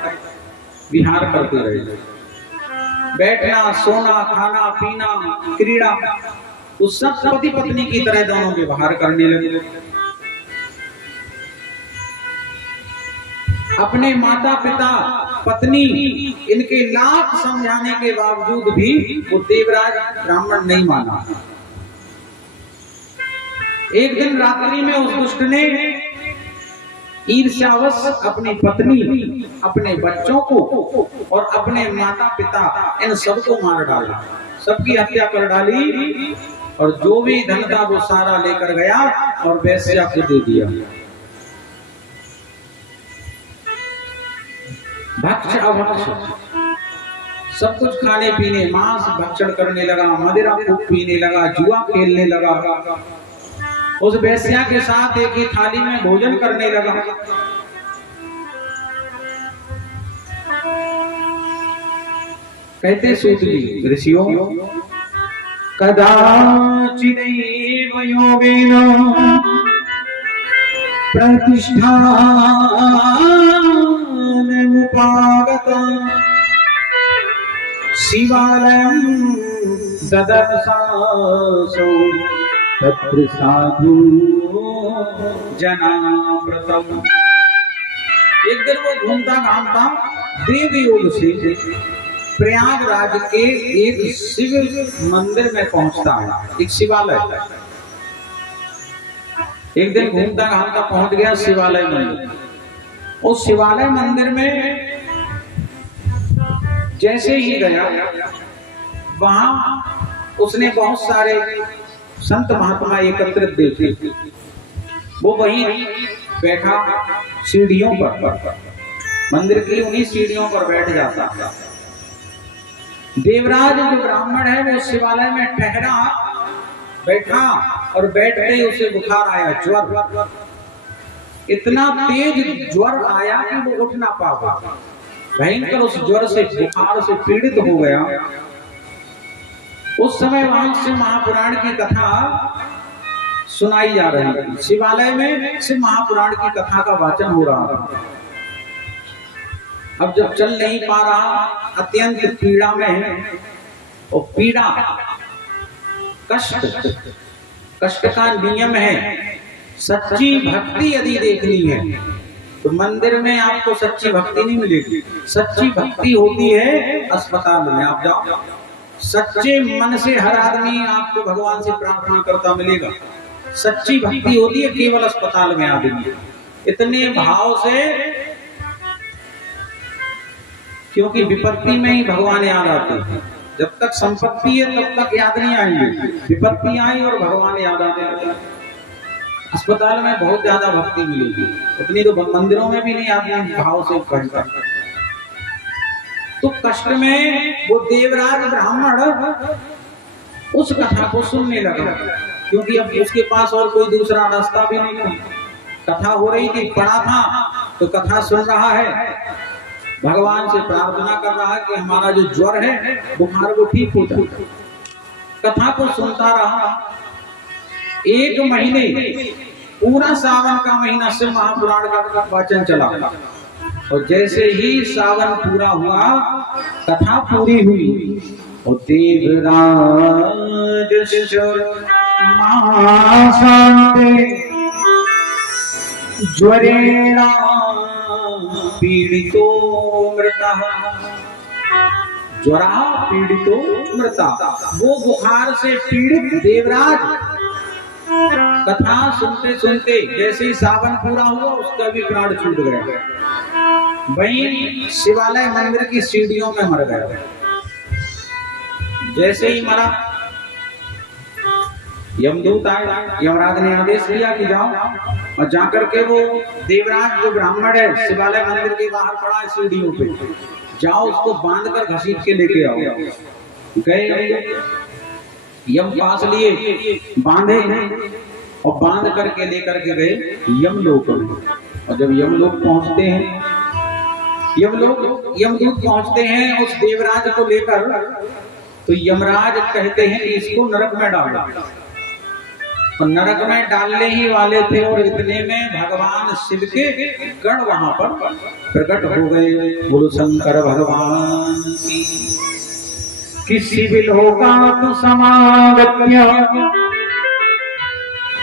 विहार करते रहे। बैठना, सोना, खाना, पीना, क्रीड़ा, उस सब पति पत्नी की तरह दोनों व्यवहार करने लगे। अपने माता पिता, पत्नी, इनके लाख समझाने के बावजूद भी वो देवराज ब्राह्मण नहीं माना। एक दिन रात्रि में उस दुष्ट ने ईर्ष्यावश अपनी पत्नी, अपने बच्चों को और अपने माता पिता, इन सबको मार डाला, सबकी हत्या कर डाली, और जो भी धन था वो सारा लेकर गया और वेश्या को दे दिया। भक्ष अभक्ष सब कुछ खाने पीने, मांस भक्षण करने लगा, मदिरा खूब पीने लगा, जुआ खेलने लगा, उस वेश्या के साथ एक ही थाली में भोजन करने लगा। कहते सूत जी ऋषियों, कदाचिदैव योगेन प्रतिष्ठानमुपागतं शिवालयं ददर्शासौ तत्र साधु जनाव्रतम्। एक दिन वो घूमता घामता देवयोग से प्रयागराज के एक शिव मंदिर में पहुंचता है, एक शिवालय। एक दिन घूमता घामता पहुंच गया शिवालय मंदिर। उस शिवालय मंदिर में जैसे ही गया, वहां उसने बहुत सारे संत महात्मा एकत्रित देखे। वो वहीं बैठा सीढ़ियों पर, मंदिर की उन्हीं सीढ़ियों पर बैठ जाता। देवराज जो ब्राह्मण है वो शिवालय में ठहरा, बैठा, और बैठते ही उसे बुखार आया, ज्वर, इतना तेज ज्वर आया कि वो उठ ना पाया। भयंकर उस ज्वर से, बुखार से पीड़ित हो गया। उस समय वहां से महापुराण की कथा सुनाई जा रही थी। शिवालय में से महापुराण की कथा का वाचन हो रहा था। अब जब चल नहीं पा रहा, अत्यंत पीड़ा में है, और पीड़ा कष्ट का नियम है। सच्ची भक्ति यदि देखनी है तो मंदिर में आपको सच्ची भक्ति नहीं मिलेगी। सच्ची भक्ति होती है अस्पताल में, आप जाओ, सच्चे मन से हर आदमी आपको भगवान से प्रार्थना करता मिलेगा। सच्ची भक्ति होती है केवल अस्पताल में आदमी, इतने भाव से, क्योंकि विपत्ति में ही भगवान याद आते हैं। जब तक संपत्ति है तब तक याद नहीं आएंगे, विपत्ति आई और भगवान याद आते हैं। अस्पताल में बहुत ज्यादा भक्ति मिलेगी, उतनी तो मंदिरों में भी नहीं आदमी भाव से करता। तो कष्ट में वो देवराज ब्राह्मण उस कथा को सुनने लगा, क्योंकि अब उसके पास और कोई दूसरा रास्ता भी नहीं था। कथा हो रही थी, पढ़ा था तो कथा सुन रहा है, भगवान से प्रार्थना कर रहा है कि हमारा जो ज्वर है बुखार को ठीक हो जाए। कथा को सुनता रहा। एक महीने, पूरा सावन का महीना से महापुराण का वाचन चला, और जैसे ही सावन पूरा हुआ, कथा पूरी हुई, और देवराज ज्वरेणा पीड़ितो मृतः, ज्वरा पीड़ितो मृता, वो बुखार से पीड़ित देवराज कथा सुनते सुनते जैसे ही सावन पूरा हुआ उसका भी प्राण छूट गया, वहीं शिवालय मंदिर की सीढ़ियों में मर गया। जैसे ही मरा, यमदूत आया, यमराज ने आदेश दिया कि जाओ और जाकर के वो देवराज जो ब्राह्मण है शिवालय मंदिर के बाहर पड़ा है सीढ़ियों पे, जाओ उसको बांध कर घसीट के लेके आओ। गए यम पास लिए, बांधे और बांध करके लेकर के गए यमलोक में। और जब यमलोक पहुंचते हैं, यमदूत पहुंचते हैं उस देवराज को लेकर, तो यमराज कहते हैं कि इसको नरक में डालो। और नरक में डालने ही वाले थे और इतने में भगवान शिव के गण वहां पर प्रकट हो गए। बोलो शंकर भगवान की। किसी भी लोकात् समागत्य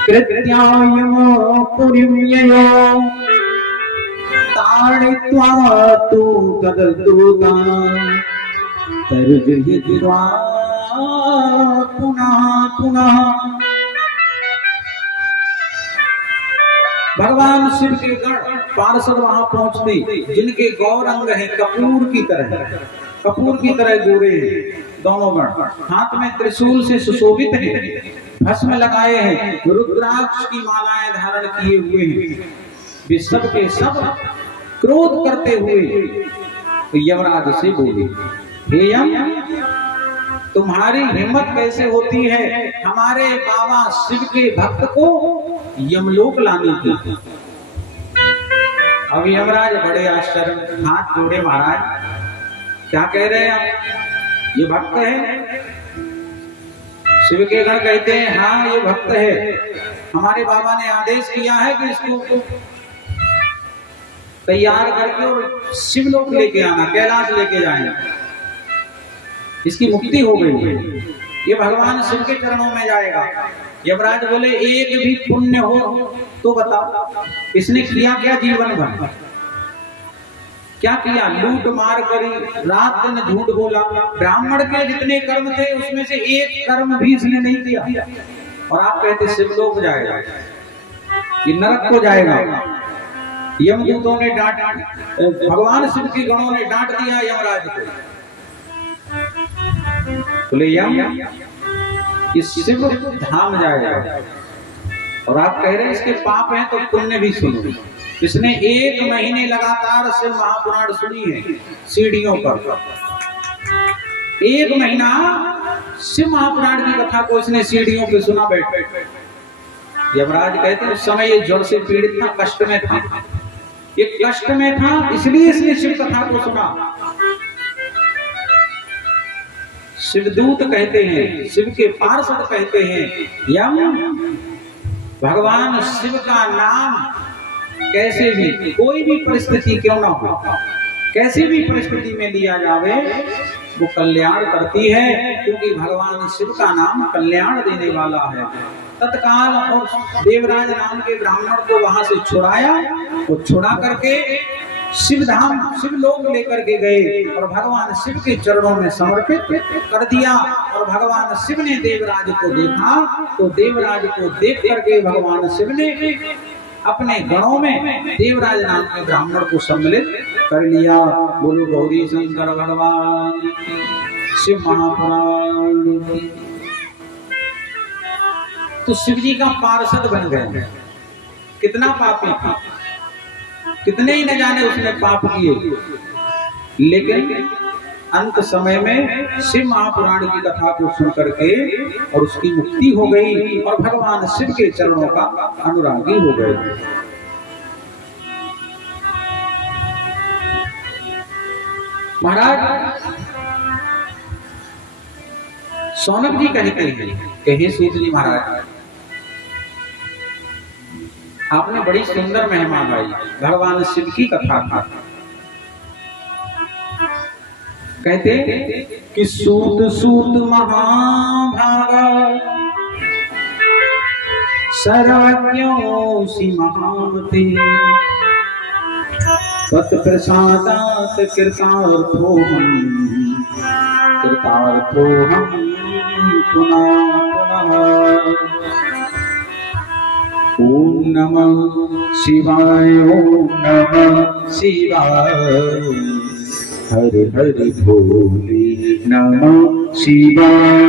कृत्यायम पुरीं ययो ताड़ित्वा तु तददूता तर्जयित्वा पुनः पुनः। भगवान शिव के गण पार्षद वहां पहुंचते, जिनके गौरंग है कपूर की तरह गोरे दोनों गण, हाथ में त्रिशूल से सुशोभित हैं, भस्म लगाए हैं, रुद्राक्ष की मालाएं धारण किए हुए हैं। वे सब के सब क्रोध करते हुए यमराज से बोले, हे यम, तुम्हारी हिम्मत कैसे होती है हमारे बाबा शिव के भक्त को यमलोक लाने की। अब यमराज बड़े आश्चर्य, हाथ जोड़े, महाराज क्या कह रहे हैं आप, ये भक्त है? शिव के गण कहते हैं हाँ ये भक्त है, हमारे बाबा ने आदेश किया है कि इसको तैयार करके और शिवलोक लेके आना, कैलाश लेके जाएंगे, इसकी मुक्ति हो गई है, ये भगवान शिव के चरणों में जाएगा। यमराज बोले एक भी पुण्य हो तो बताओ, इसने किया क्या जीवन भर? क्या किया? लूट मार करी, रात दिन झूठ बोला, ब्राह्मण के जितने कर्म थे उसमें से एक कर्म भी इसने नहीं किया। और आप कहते शिवलोक जाएगा, ये नरक को जाएगा। यमदूतों ने डांट, भगवान शिव के गणों ने डांट दिया यमराज को, बोले यम ये शिव धाम जाएगा और आप कह रहे हैं इसके पाप हैं, तो पुण्य भी सुनो। इसने 1 महीने लगातार शिव महापुराण सुनी है सीढ़ियों पर, 1 महीना शिव महापुराण की कथा को इसने सीढ़ियों पे सुना बैठे। यमराज कहते हैं उस समय ये जड़ से पीड़ित था, कष्ट में था, ये कष्ट में था इसलिए इसने शिव कथा को सुना। शिवदूत कहते हैं, शिव के पार्षद कहते हैं, यम भगवान शिव का नाम कैसे भी, कोई भी परिस्थिति क्यों ना हो, कैसी भी परिस्थिति में लिया जावे वो कल्याण करती है, क्योंकि भगवान शिव का नाम कल्याण देने वाला है। तत्काल और देवराज नाम के ब्राह्मण को वहां से छुड़ाया, वो छुड़ा करके शिव धाम शिव लोक लेकर के गए और भगवान शिव के चरणों में समर्पित कर दिया। और भगवान शिव ने देवराज को देखा, तो देवराज को देख करके भगवान शिव ने अपने गणों में देवराज नाम के ब्राह्मण को सम्मिलित कर लिया। बोलो गौरी शंकर भगवान की, शिव महापुराण की। तो शिव जी का पार्षद बन गए। कितना पापी था, कितने ही न जाने उसने पाप किए, लेकिन अंत समय में शिव महापुराण की कथा को सुन करके और उसकी मुक्ति हो गई और भगवान शिव के चरणों का अनुरागी हो गए। महाराज सौनक जी कहते हैं कि हे सूत जी महाराज, आपने बड़ी सुंदर महिमा गाई, भगवान शिव की कथा था। कहते कि सूत सूत महाभागा सर्वज्ञों सी महामते तत्प्रसादात् कृतार्थोऽहम् पुनः पुनः। ओम नमः शिवाय, ओम नमः शिवाय, हरि हरि बोले नमः शिवाय,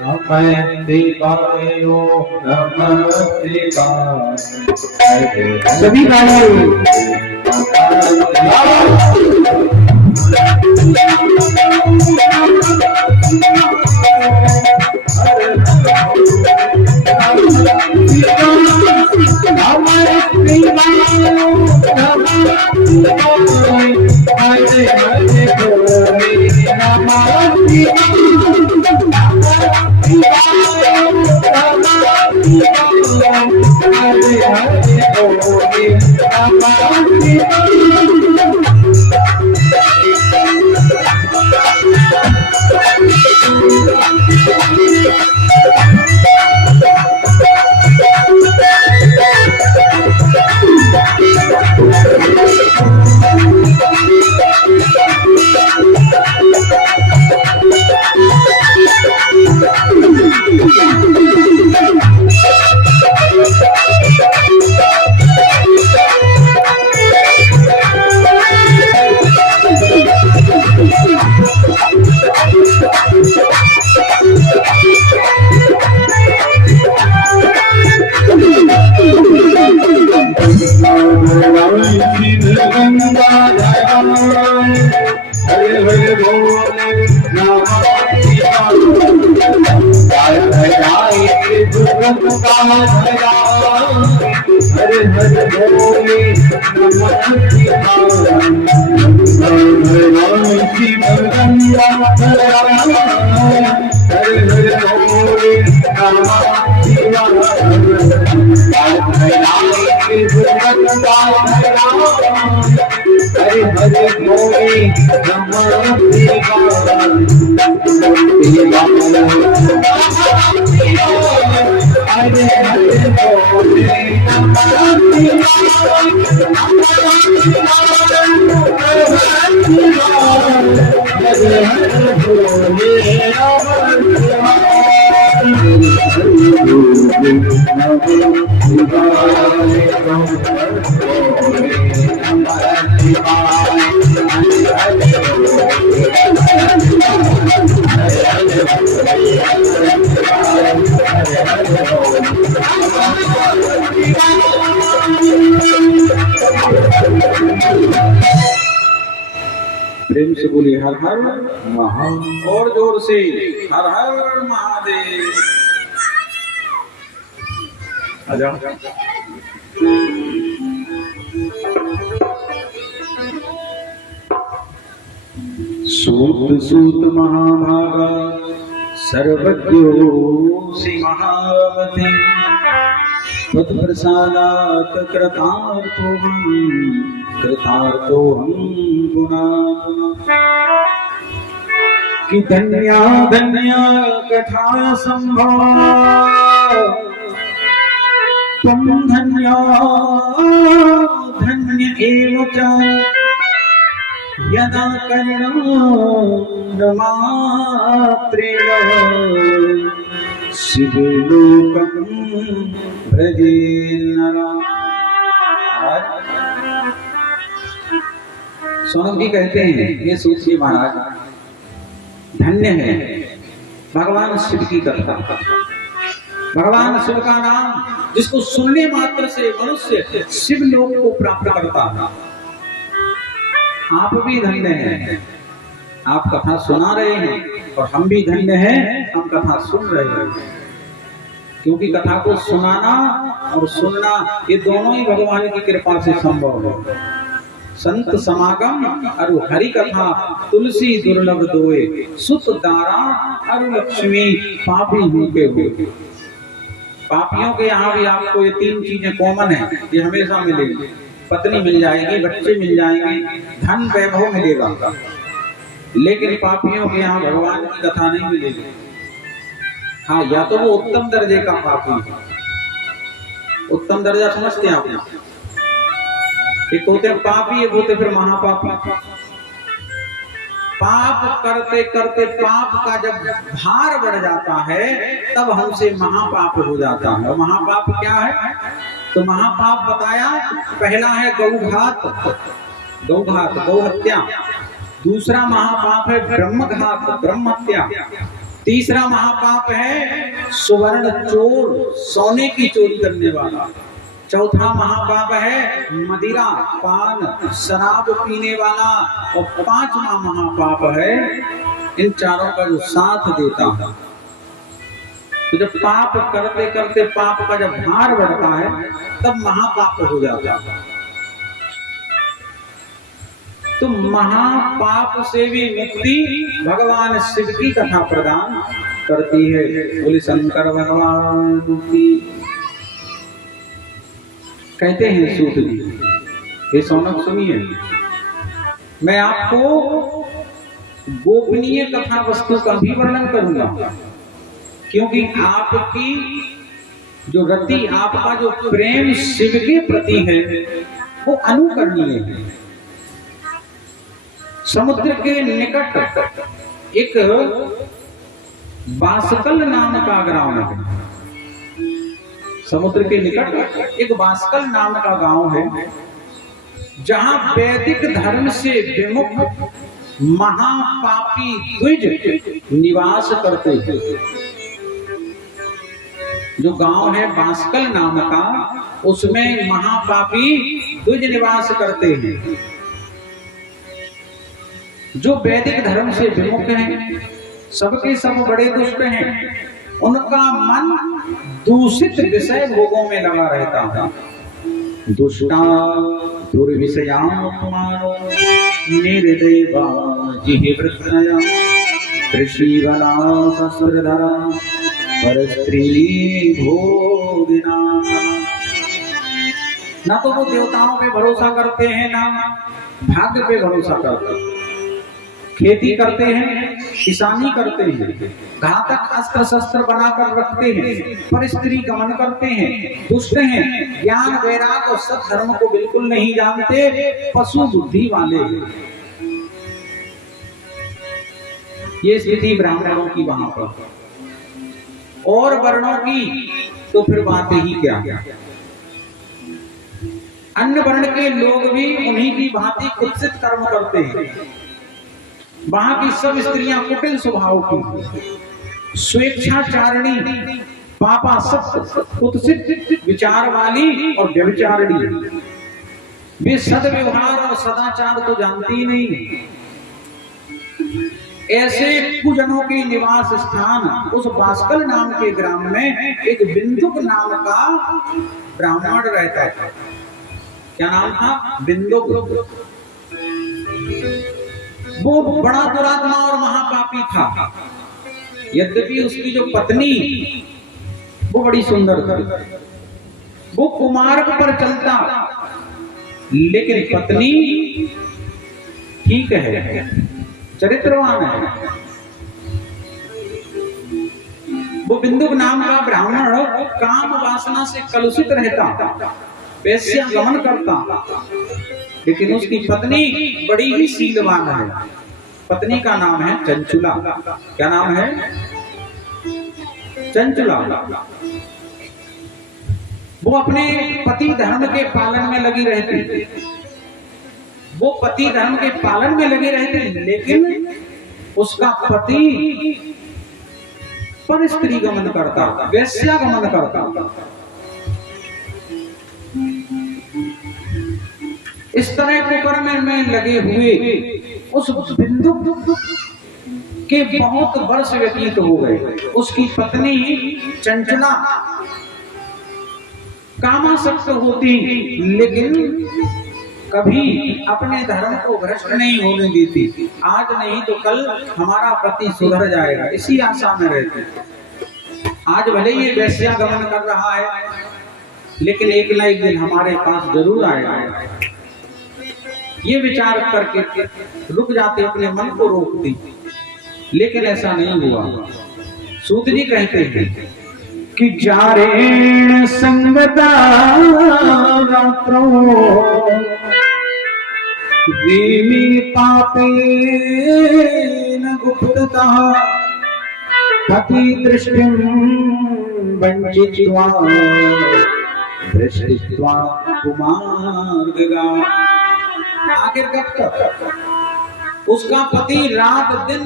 नमः देवाय, ओम नमः देवाय। सभी गाइए। प्रेम से बोली हर हर महादेव, और जोर से हर हर महादेव। आजा। सूत सूत महाभागा सर्वज्ञोऽसि महामते, त्वत्प्रसादात् कृतार्थोऽहं पुनः पुनः। कि धन्या धन्या कथा संभवा त्वं धन्या धन्य एव च यदा करुणामात्रेण शिवलोकं व्रजेन् नरः। सोनम जी कहते हैं, ये सोचिए महाराज, धन्य है भगवान शिव की कथा, भगवान शिव का नाम जिसको सुनने मात्र से मनुष्य शिवलोक को प्राप्त करता है। आप भी धन्य हैं, आप कथा सुना रहे हैं, और हम भी धन्य हैं, हम कथा सुन रहे हैं। क्योंकि कथा को सुनाना और सुनना ये दोनों ही भगवान की कृपा से संभव है। संत समागम अरु हरि कथा तुलसी दुर्लभ दोए, सुत दारा अरु लक्ष्मी पापी भूखे हुए। पापियों के यहाँ भी आपको ये तीन चीजें कॉमन है, ये हमेशा मिलेगी। पत्नी मिल जाएगी, बच्चे मिल जाएंगे, धन वैभव मिलेगा, लेकिन पापियों के यहाँ भगवान की कथा नहीं मिलेगी। हाँ, या तो वो उत्तम दर्जे का पापी है। उत्तम दर्जा समझते हैं आप? एक होते हैं पापी, एक होते फिर महापापी। पाप करते करते पाप का जब भार बढ़ जाता है तब हमसे महापाप हो जाता है। और महापाप क्या है? तो महापाप बताया, पहला है गौघात, गौ हत्या। दूसरा महापाप है ब्रह्मघात, ब्रह्म हत्या। तीसरा महापाप है सुवर्ण चोर, सोने की चोरी करने वाला। चौथा महापाप है मदिरा पान शराब पीने वाला। और पांचवा महापाप है इन चारों का जो साथ देता है। तो जब पाप करते करते पाप का जब भार बढ़ता है तब महापाप हो जाता है। तो महापाप से भी मुक्ति भगवान शिव की कथा प्रदान करती है। बोले शंकर भगवान की। कहते हैं सूत जी, ये सौनक सुनिए, मैं आपको गोपनीय कथा वस्तु का भी वर्णन करूंगा, क्योंकि आपकी जो रति, आपका जो प्रेम शिव के प्रति है वो अनुकरणीय है। समुद्र के निकट एक बासकल नाम का ग्राम है। समुद्र के निकट एक बासकल नाम का गांव है, जहां वैदिक धर्म से विमुख महापापी द्विज निवास करते थे। जो गांव है बासकल नाम का, उसमें महापापी द्विज निवास करते हैं, जो वैदिक धर्म से विमुख हैं, सबके सब बड़े दुष्ट हैं। उनका मन दूषित विषय भोगों में लगा रहता था। दुष्टा दुर्विषयात्मानो निर्देवा जिह्वृतया कृषिवला शस्त्रधरा परस्त्री भोगिना। ना तो वो देवताओं पे भरोसा करते हैं, ना भाग्य पे भरोसा करते हैं। खेती करते हैं, किसानी करते हैं, घातक अस्त्र शस्त्र बनाकर रखते हैं, पर स्त्री गमन करते हैं, दुष्ट हैं, ज्ञान वैराग और सत धर्म को बिल्कुल नहीं जानते, पशु बुद्धि वाले हैं। ये स्थिति ब्राह्मणों की वहां पर, और वर्णों की तो फिर बात ही क्या। अन्य वर्ण के लोग भी उन्हीं की भांति कुत्सित कर्म करते हैं। वहां की सब स्त्रियां कुटिल स्वभाव की, स्वेच्छाचारिणी, पापा सत्य, कुत्सित विचार वाली और व्यभिचारिणी। वे सद्व्यवहार और सदाचार तो जानती नहीं। ऐसे कुजनों के निवास स्थान उस बासकल नाम के ग्राम में एक बिंदुक नाम का ब्राह्मण रहता था। क्या नाम था? बिंदुक। वो बड़ा दुरात्मा और महापापी था। यद्यपि उसकी जो पत्नी वो बड़ी सुंदर थी, वो कुमार्ग पर चलता, लेकिन पत्नी ठीक है, चरित्रवान है। वो बिंदुक नाम का ब्राह्मण काम वासना से कलुषित रहता, वैश्या गमन करता, लेकिन उसकी पत्नी बड़ी ही शीलवान है। पत्नी का नाम है चंचुला। क्या नाम है? चंचुला। वो अपने पति धर्म के पालन में लगी रहती, वो पति धर्म के पालन में लगी रहती, लेकिन उसका पति पर स्त्री गमन करता, वैश्या गमन करता। इस तरह कुकर्म में लगे हुए उस बिंदु के बहुत वर्ष व्यतीत हो गए। उसकी पत्नी चंचला कामासक्त होती, लेकिन कभी अपने धर्म को भ्रष्ट नहीं होने देती। आज नहीं तो कल हमारा पति सुधर जाएगा, इसी आशा में रहती। आज भले ये वैश्या गमन कर रहा है, लेकिन एक न एक दिन हमारे पास जरूर आएगा। ये विचार करके रुक जाते, अपने मन को रोकती, लेकिन ऐसा नहीं हुआ। सूत जी कहते हैं कि जारेण संगता रात्रो वेमी पापेन गुप्ततः पति दृष्टिं वंचित्वा दृष्टित्वा कुमार्गगा। आखिर कब तक उसका पति रात दिन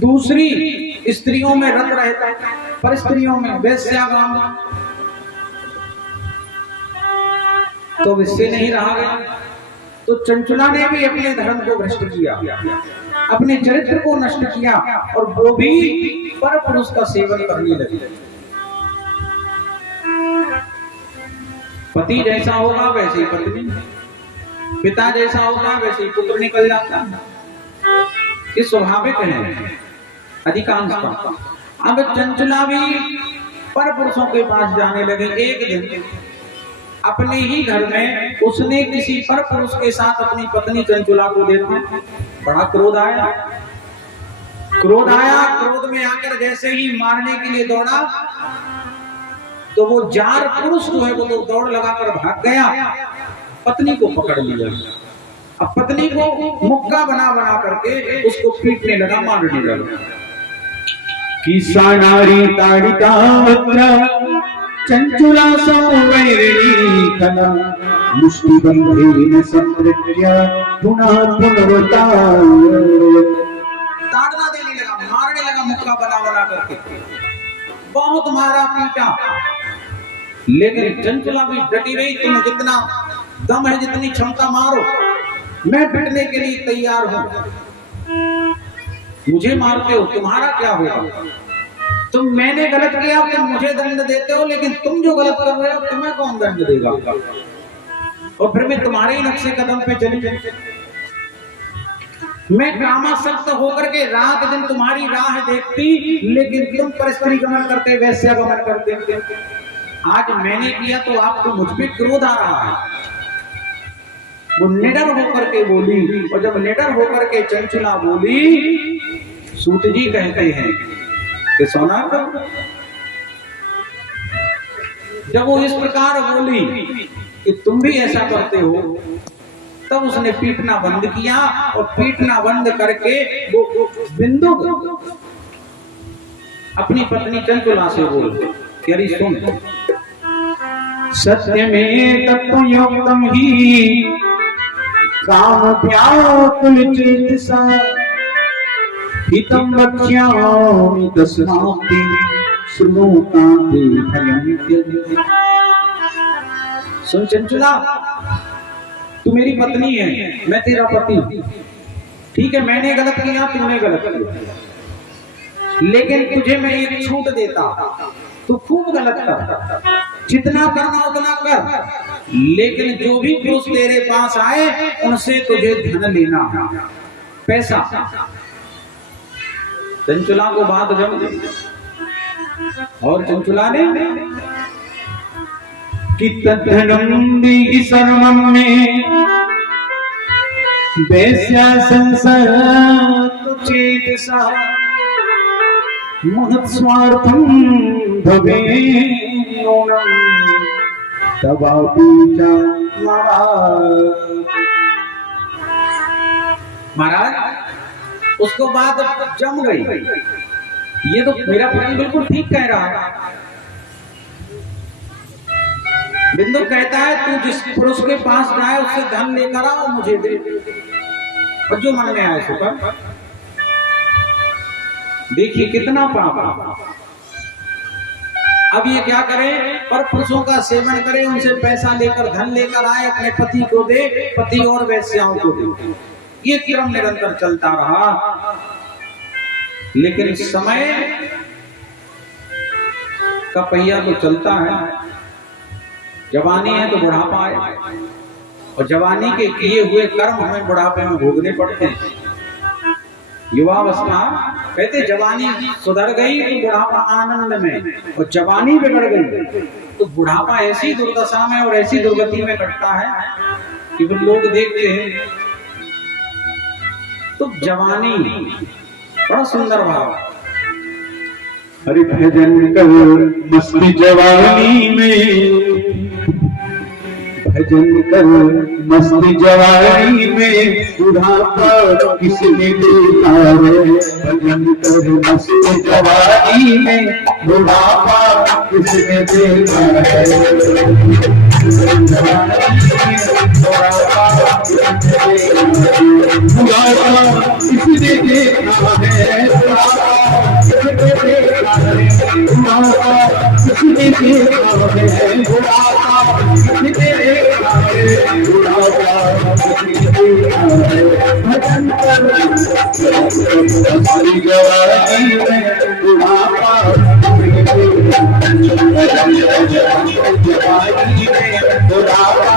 दूसरी स्त्रियों में रत रहता है, पर स्त्रियों में वैश्यागाम, तो इससे नहीं रहा गया। तो चंचुला ने भी अपने धर्म को भ्रष्ट किया। अपने चरित्र को नष्ट किया और वो भी पर पुरुष का सेवन करने लगे। पति जैसा होगा वैसे ही पत्नी, पिता जैसा होगा वैसे ही पुत्र निकल जाता। ये स्वाभाविक है अधिकांश का। अब चंचला भी पर पुरुषों के पास जाने लगे। एक दिन अपने ही घर में उसने किसी पर पुरुष के साथ अपनी पत्नी चंचला को देखा, बड़ा क्रोध आया। क्रोध में आकर जैसे ही मारने के लिए दौड़ा तो वो जार पुरुष जो है वो तो दौड़ लगाकर भाग गया, पत्नी को पकड़ लिया। अब पत्नी को मुक्का बना बना करके उसको पीटने लगा, मारने लगा। किसा नारी ताड़िता वक्र चंचुला सौवैरिणी कला मुष्टि बंधेन संतृत्य पुनः पुनर्वताय। ताड़ना देने लगा, मारने लगा मुक्का बना बना करके। बहुत मारा पीटा, लेकिन चंचला भी डटी रही। तुम्हें जितना दम है, जितनी क्षमता मारो, मैं पिटने के लिए तैयार हूं। मुझे मारते हो, तुम्हारा क्या होगा? तुम मैंने गलत किया, तुम मुझे दंड देते हो, लेकिन तुम जो गलत कर रहे हो तुम्हें कौन दंड देगा? और फिर मैं तुम्हारे ही नक्शे कदम पे चली। मैं कामासक्त होकर के रात दिन तुम्हारी राह देखती, लेकिन तुम परस्त्री गमन करते, वैश्या गमन करते। आज मैंने किया तो आपको मुझ पे क्रोध आ रहा है। वो निडर होकर के बोली, और जब निडर होकर के चंचला बोली, सूत जी कहते हैं कि सोना, जब वो इस प्रकार बोली कि तुम भी ऐसा करते हो, तब उसने पीटना बंद किया। और पीटना बंद करके वो बिंदु अपनी पत्नी चंचला से बोल कि अरे सुन, सत्य में तत्वयोक्तम ही काम व्याकुल चेतसा हितम वक्ष्यामि तस्मात् श्रुणुताते भयं त्यज। सुन चंचला, तू मेरी पत्नी है, मैं तेरा पति। ठीक है, मैंने गलत किया, तूने गलत किया, लेकिन तुझे मैं एक छूट देता, तू खूब गलत कर, जितना करना उतना कर, लेकिन जो भी पुरुष तेरे पास आए उनसे तुझे धन लेना, पैसा। चंचला को बात जम गई, और चंचला ने कि तद्धनम दी सर्वम में वैश्या संसर्ग चेतसा महत् स्वार्थम भवेनोनम तवापि च महाराज उसको बात जम गई। ये तो मेरा पति बिल्कुल ठीक कह रहा है। बिंदु कहता है तू जिस पुरुष के पास जाए उससे धन लेकर आओ, मुझे दे, और जो मन में आए सो कर। देखिए कितना पाप। अब ये क्या करे, पर पुरुषों का सेवन करे, उनसे पैसा लेकर धन लेकर आए, अपने पति को दे, पति और वैश्याओं को दे। ये क्रम निरंतर चलता रहा, लेकिन समय का पहिया तो चलता है। जवानी है तो बुढ़ापा आए, और जवानी के किए हुए कर्म हमें बुढ़ापे में भोगने पड़ते हैं। युवावस्था कहते जवानी सुधर गई तो बुढ़ापा आनंद में, और जवानी बिगड़ गई तो बुढ़ापा ऐसी दुर्दशा में और ऐसी दुर्गति में कटता है कि वो लोग देखते हैं। तो जवानी बड़ा सुंदर भाव। हरि भजन कर मस्ती जवानी में, भजन कर मस्ती जवानी में बुढ़ापा किसने देखा है। भजन कर मस्ती जवानी में बुढ़ापा किसने देखा है। बुढ़ापा किसने देखा है। बुढ़ापा देखा है भजन कर हमारी जवानी में बुढ़ापा जवानी में बुढ़ापा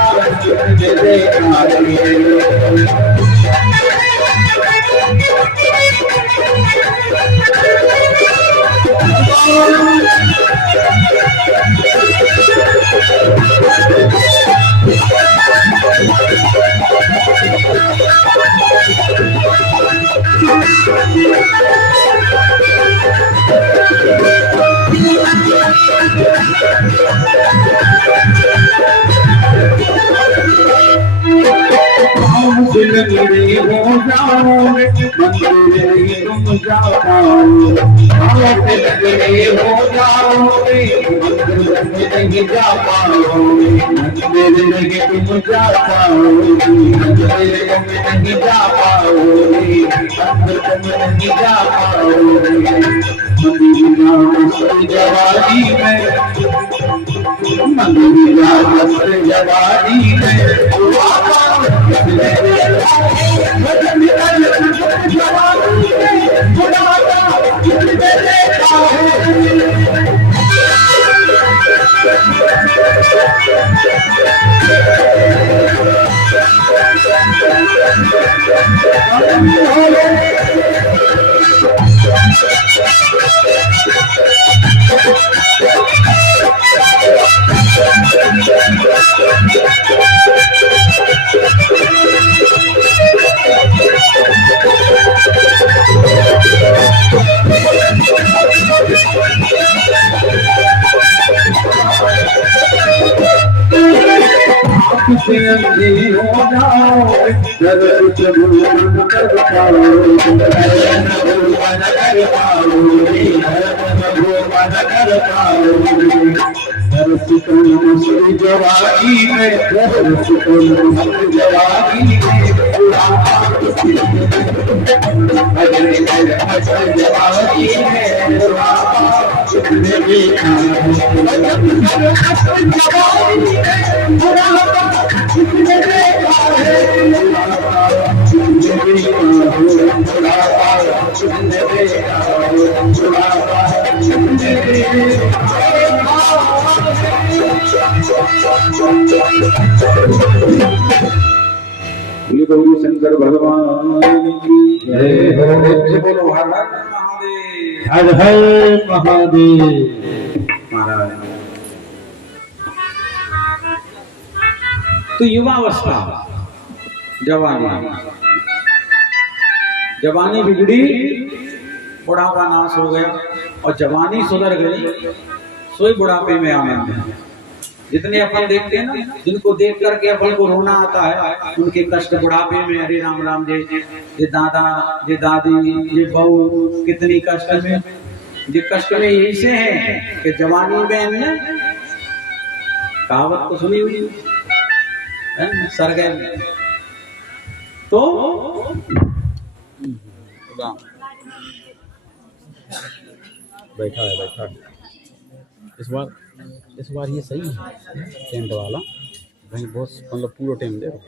देखा है दिल मेरे हो जाओगे मंदिर नहीं तुम जा पाओगे दिल मेरे हो जाओगे मंदिर नहीं जा पाओगे मंदिर नहीं तुम जा पाओगे मंदिर नहीं जा पाओगे मंदिर तुम नहीं जा पाओगे मदीना मस्त जवानी में मदीना मस्त जवानी में से अंधे हो जाओ दर्द जब मन कर पाओ मन कर पाओगे मन कर पाओगे दर्शकों मस्त जवानी में दर्शकों मस्त जवानी में अगले मस्त जवानी में देखा गौरी शंकर भगवान की जय हो। बोलो हर हर महादेव, हर हर महादेव। महाराज तो युवावस्था, जवानी बिगड़ी, बुढ़ापा नाश हो गया और जवानी सुधर गई, सोई बुढ़ापे में आनंद है। जितने अपन देखते हैं ना, जिनको देख करके अपन को रोना आता है, उनके कष्ट बुढ़ापे में, हरे राम राम जय, ये दादा, ये दादी, ये बहू कितनी कष्ट में, ये कष्ट में यही से है कि जवानी में हमने कहावत तो सुनी हुई है सरगम। तो बैठा है। इस बार ये सही है टेंट वाला, भाई बहुत मतलब पूरा टाइम दे रहा।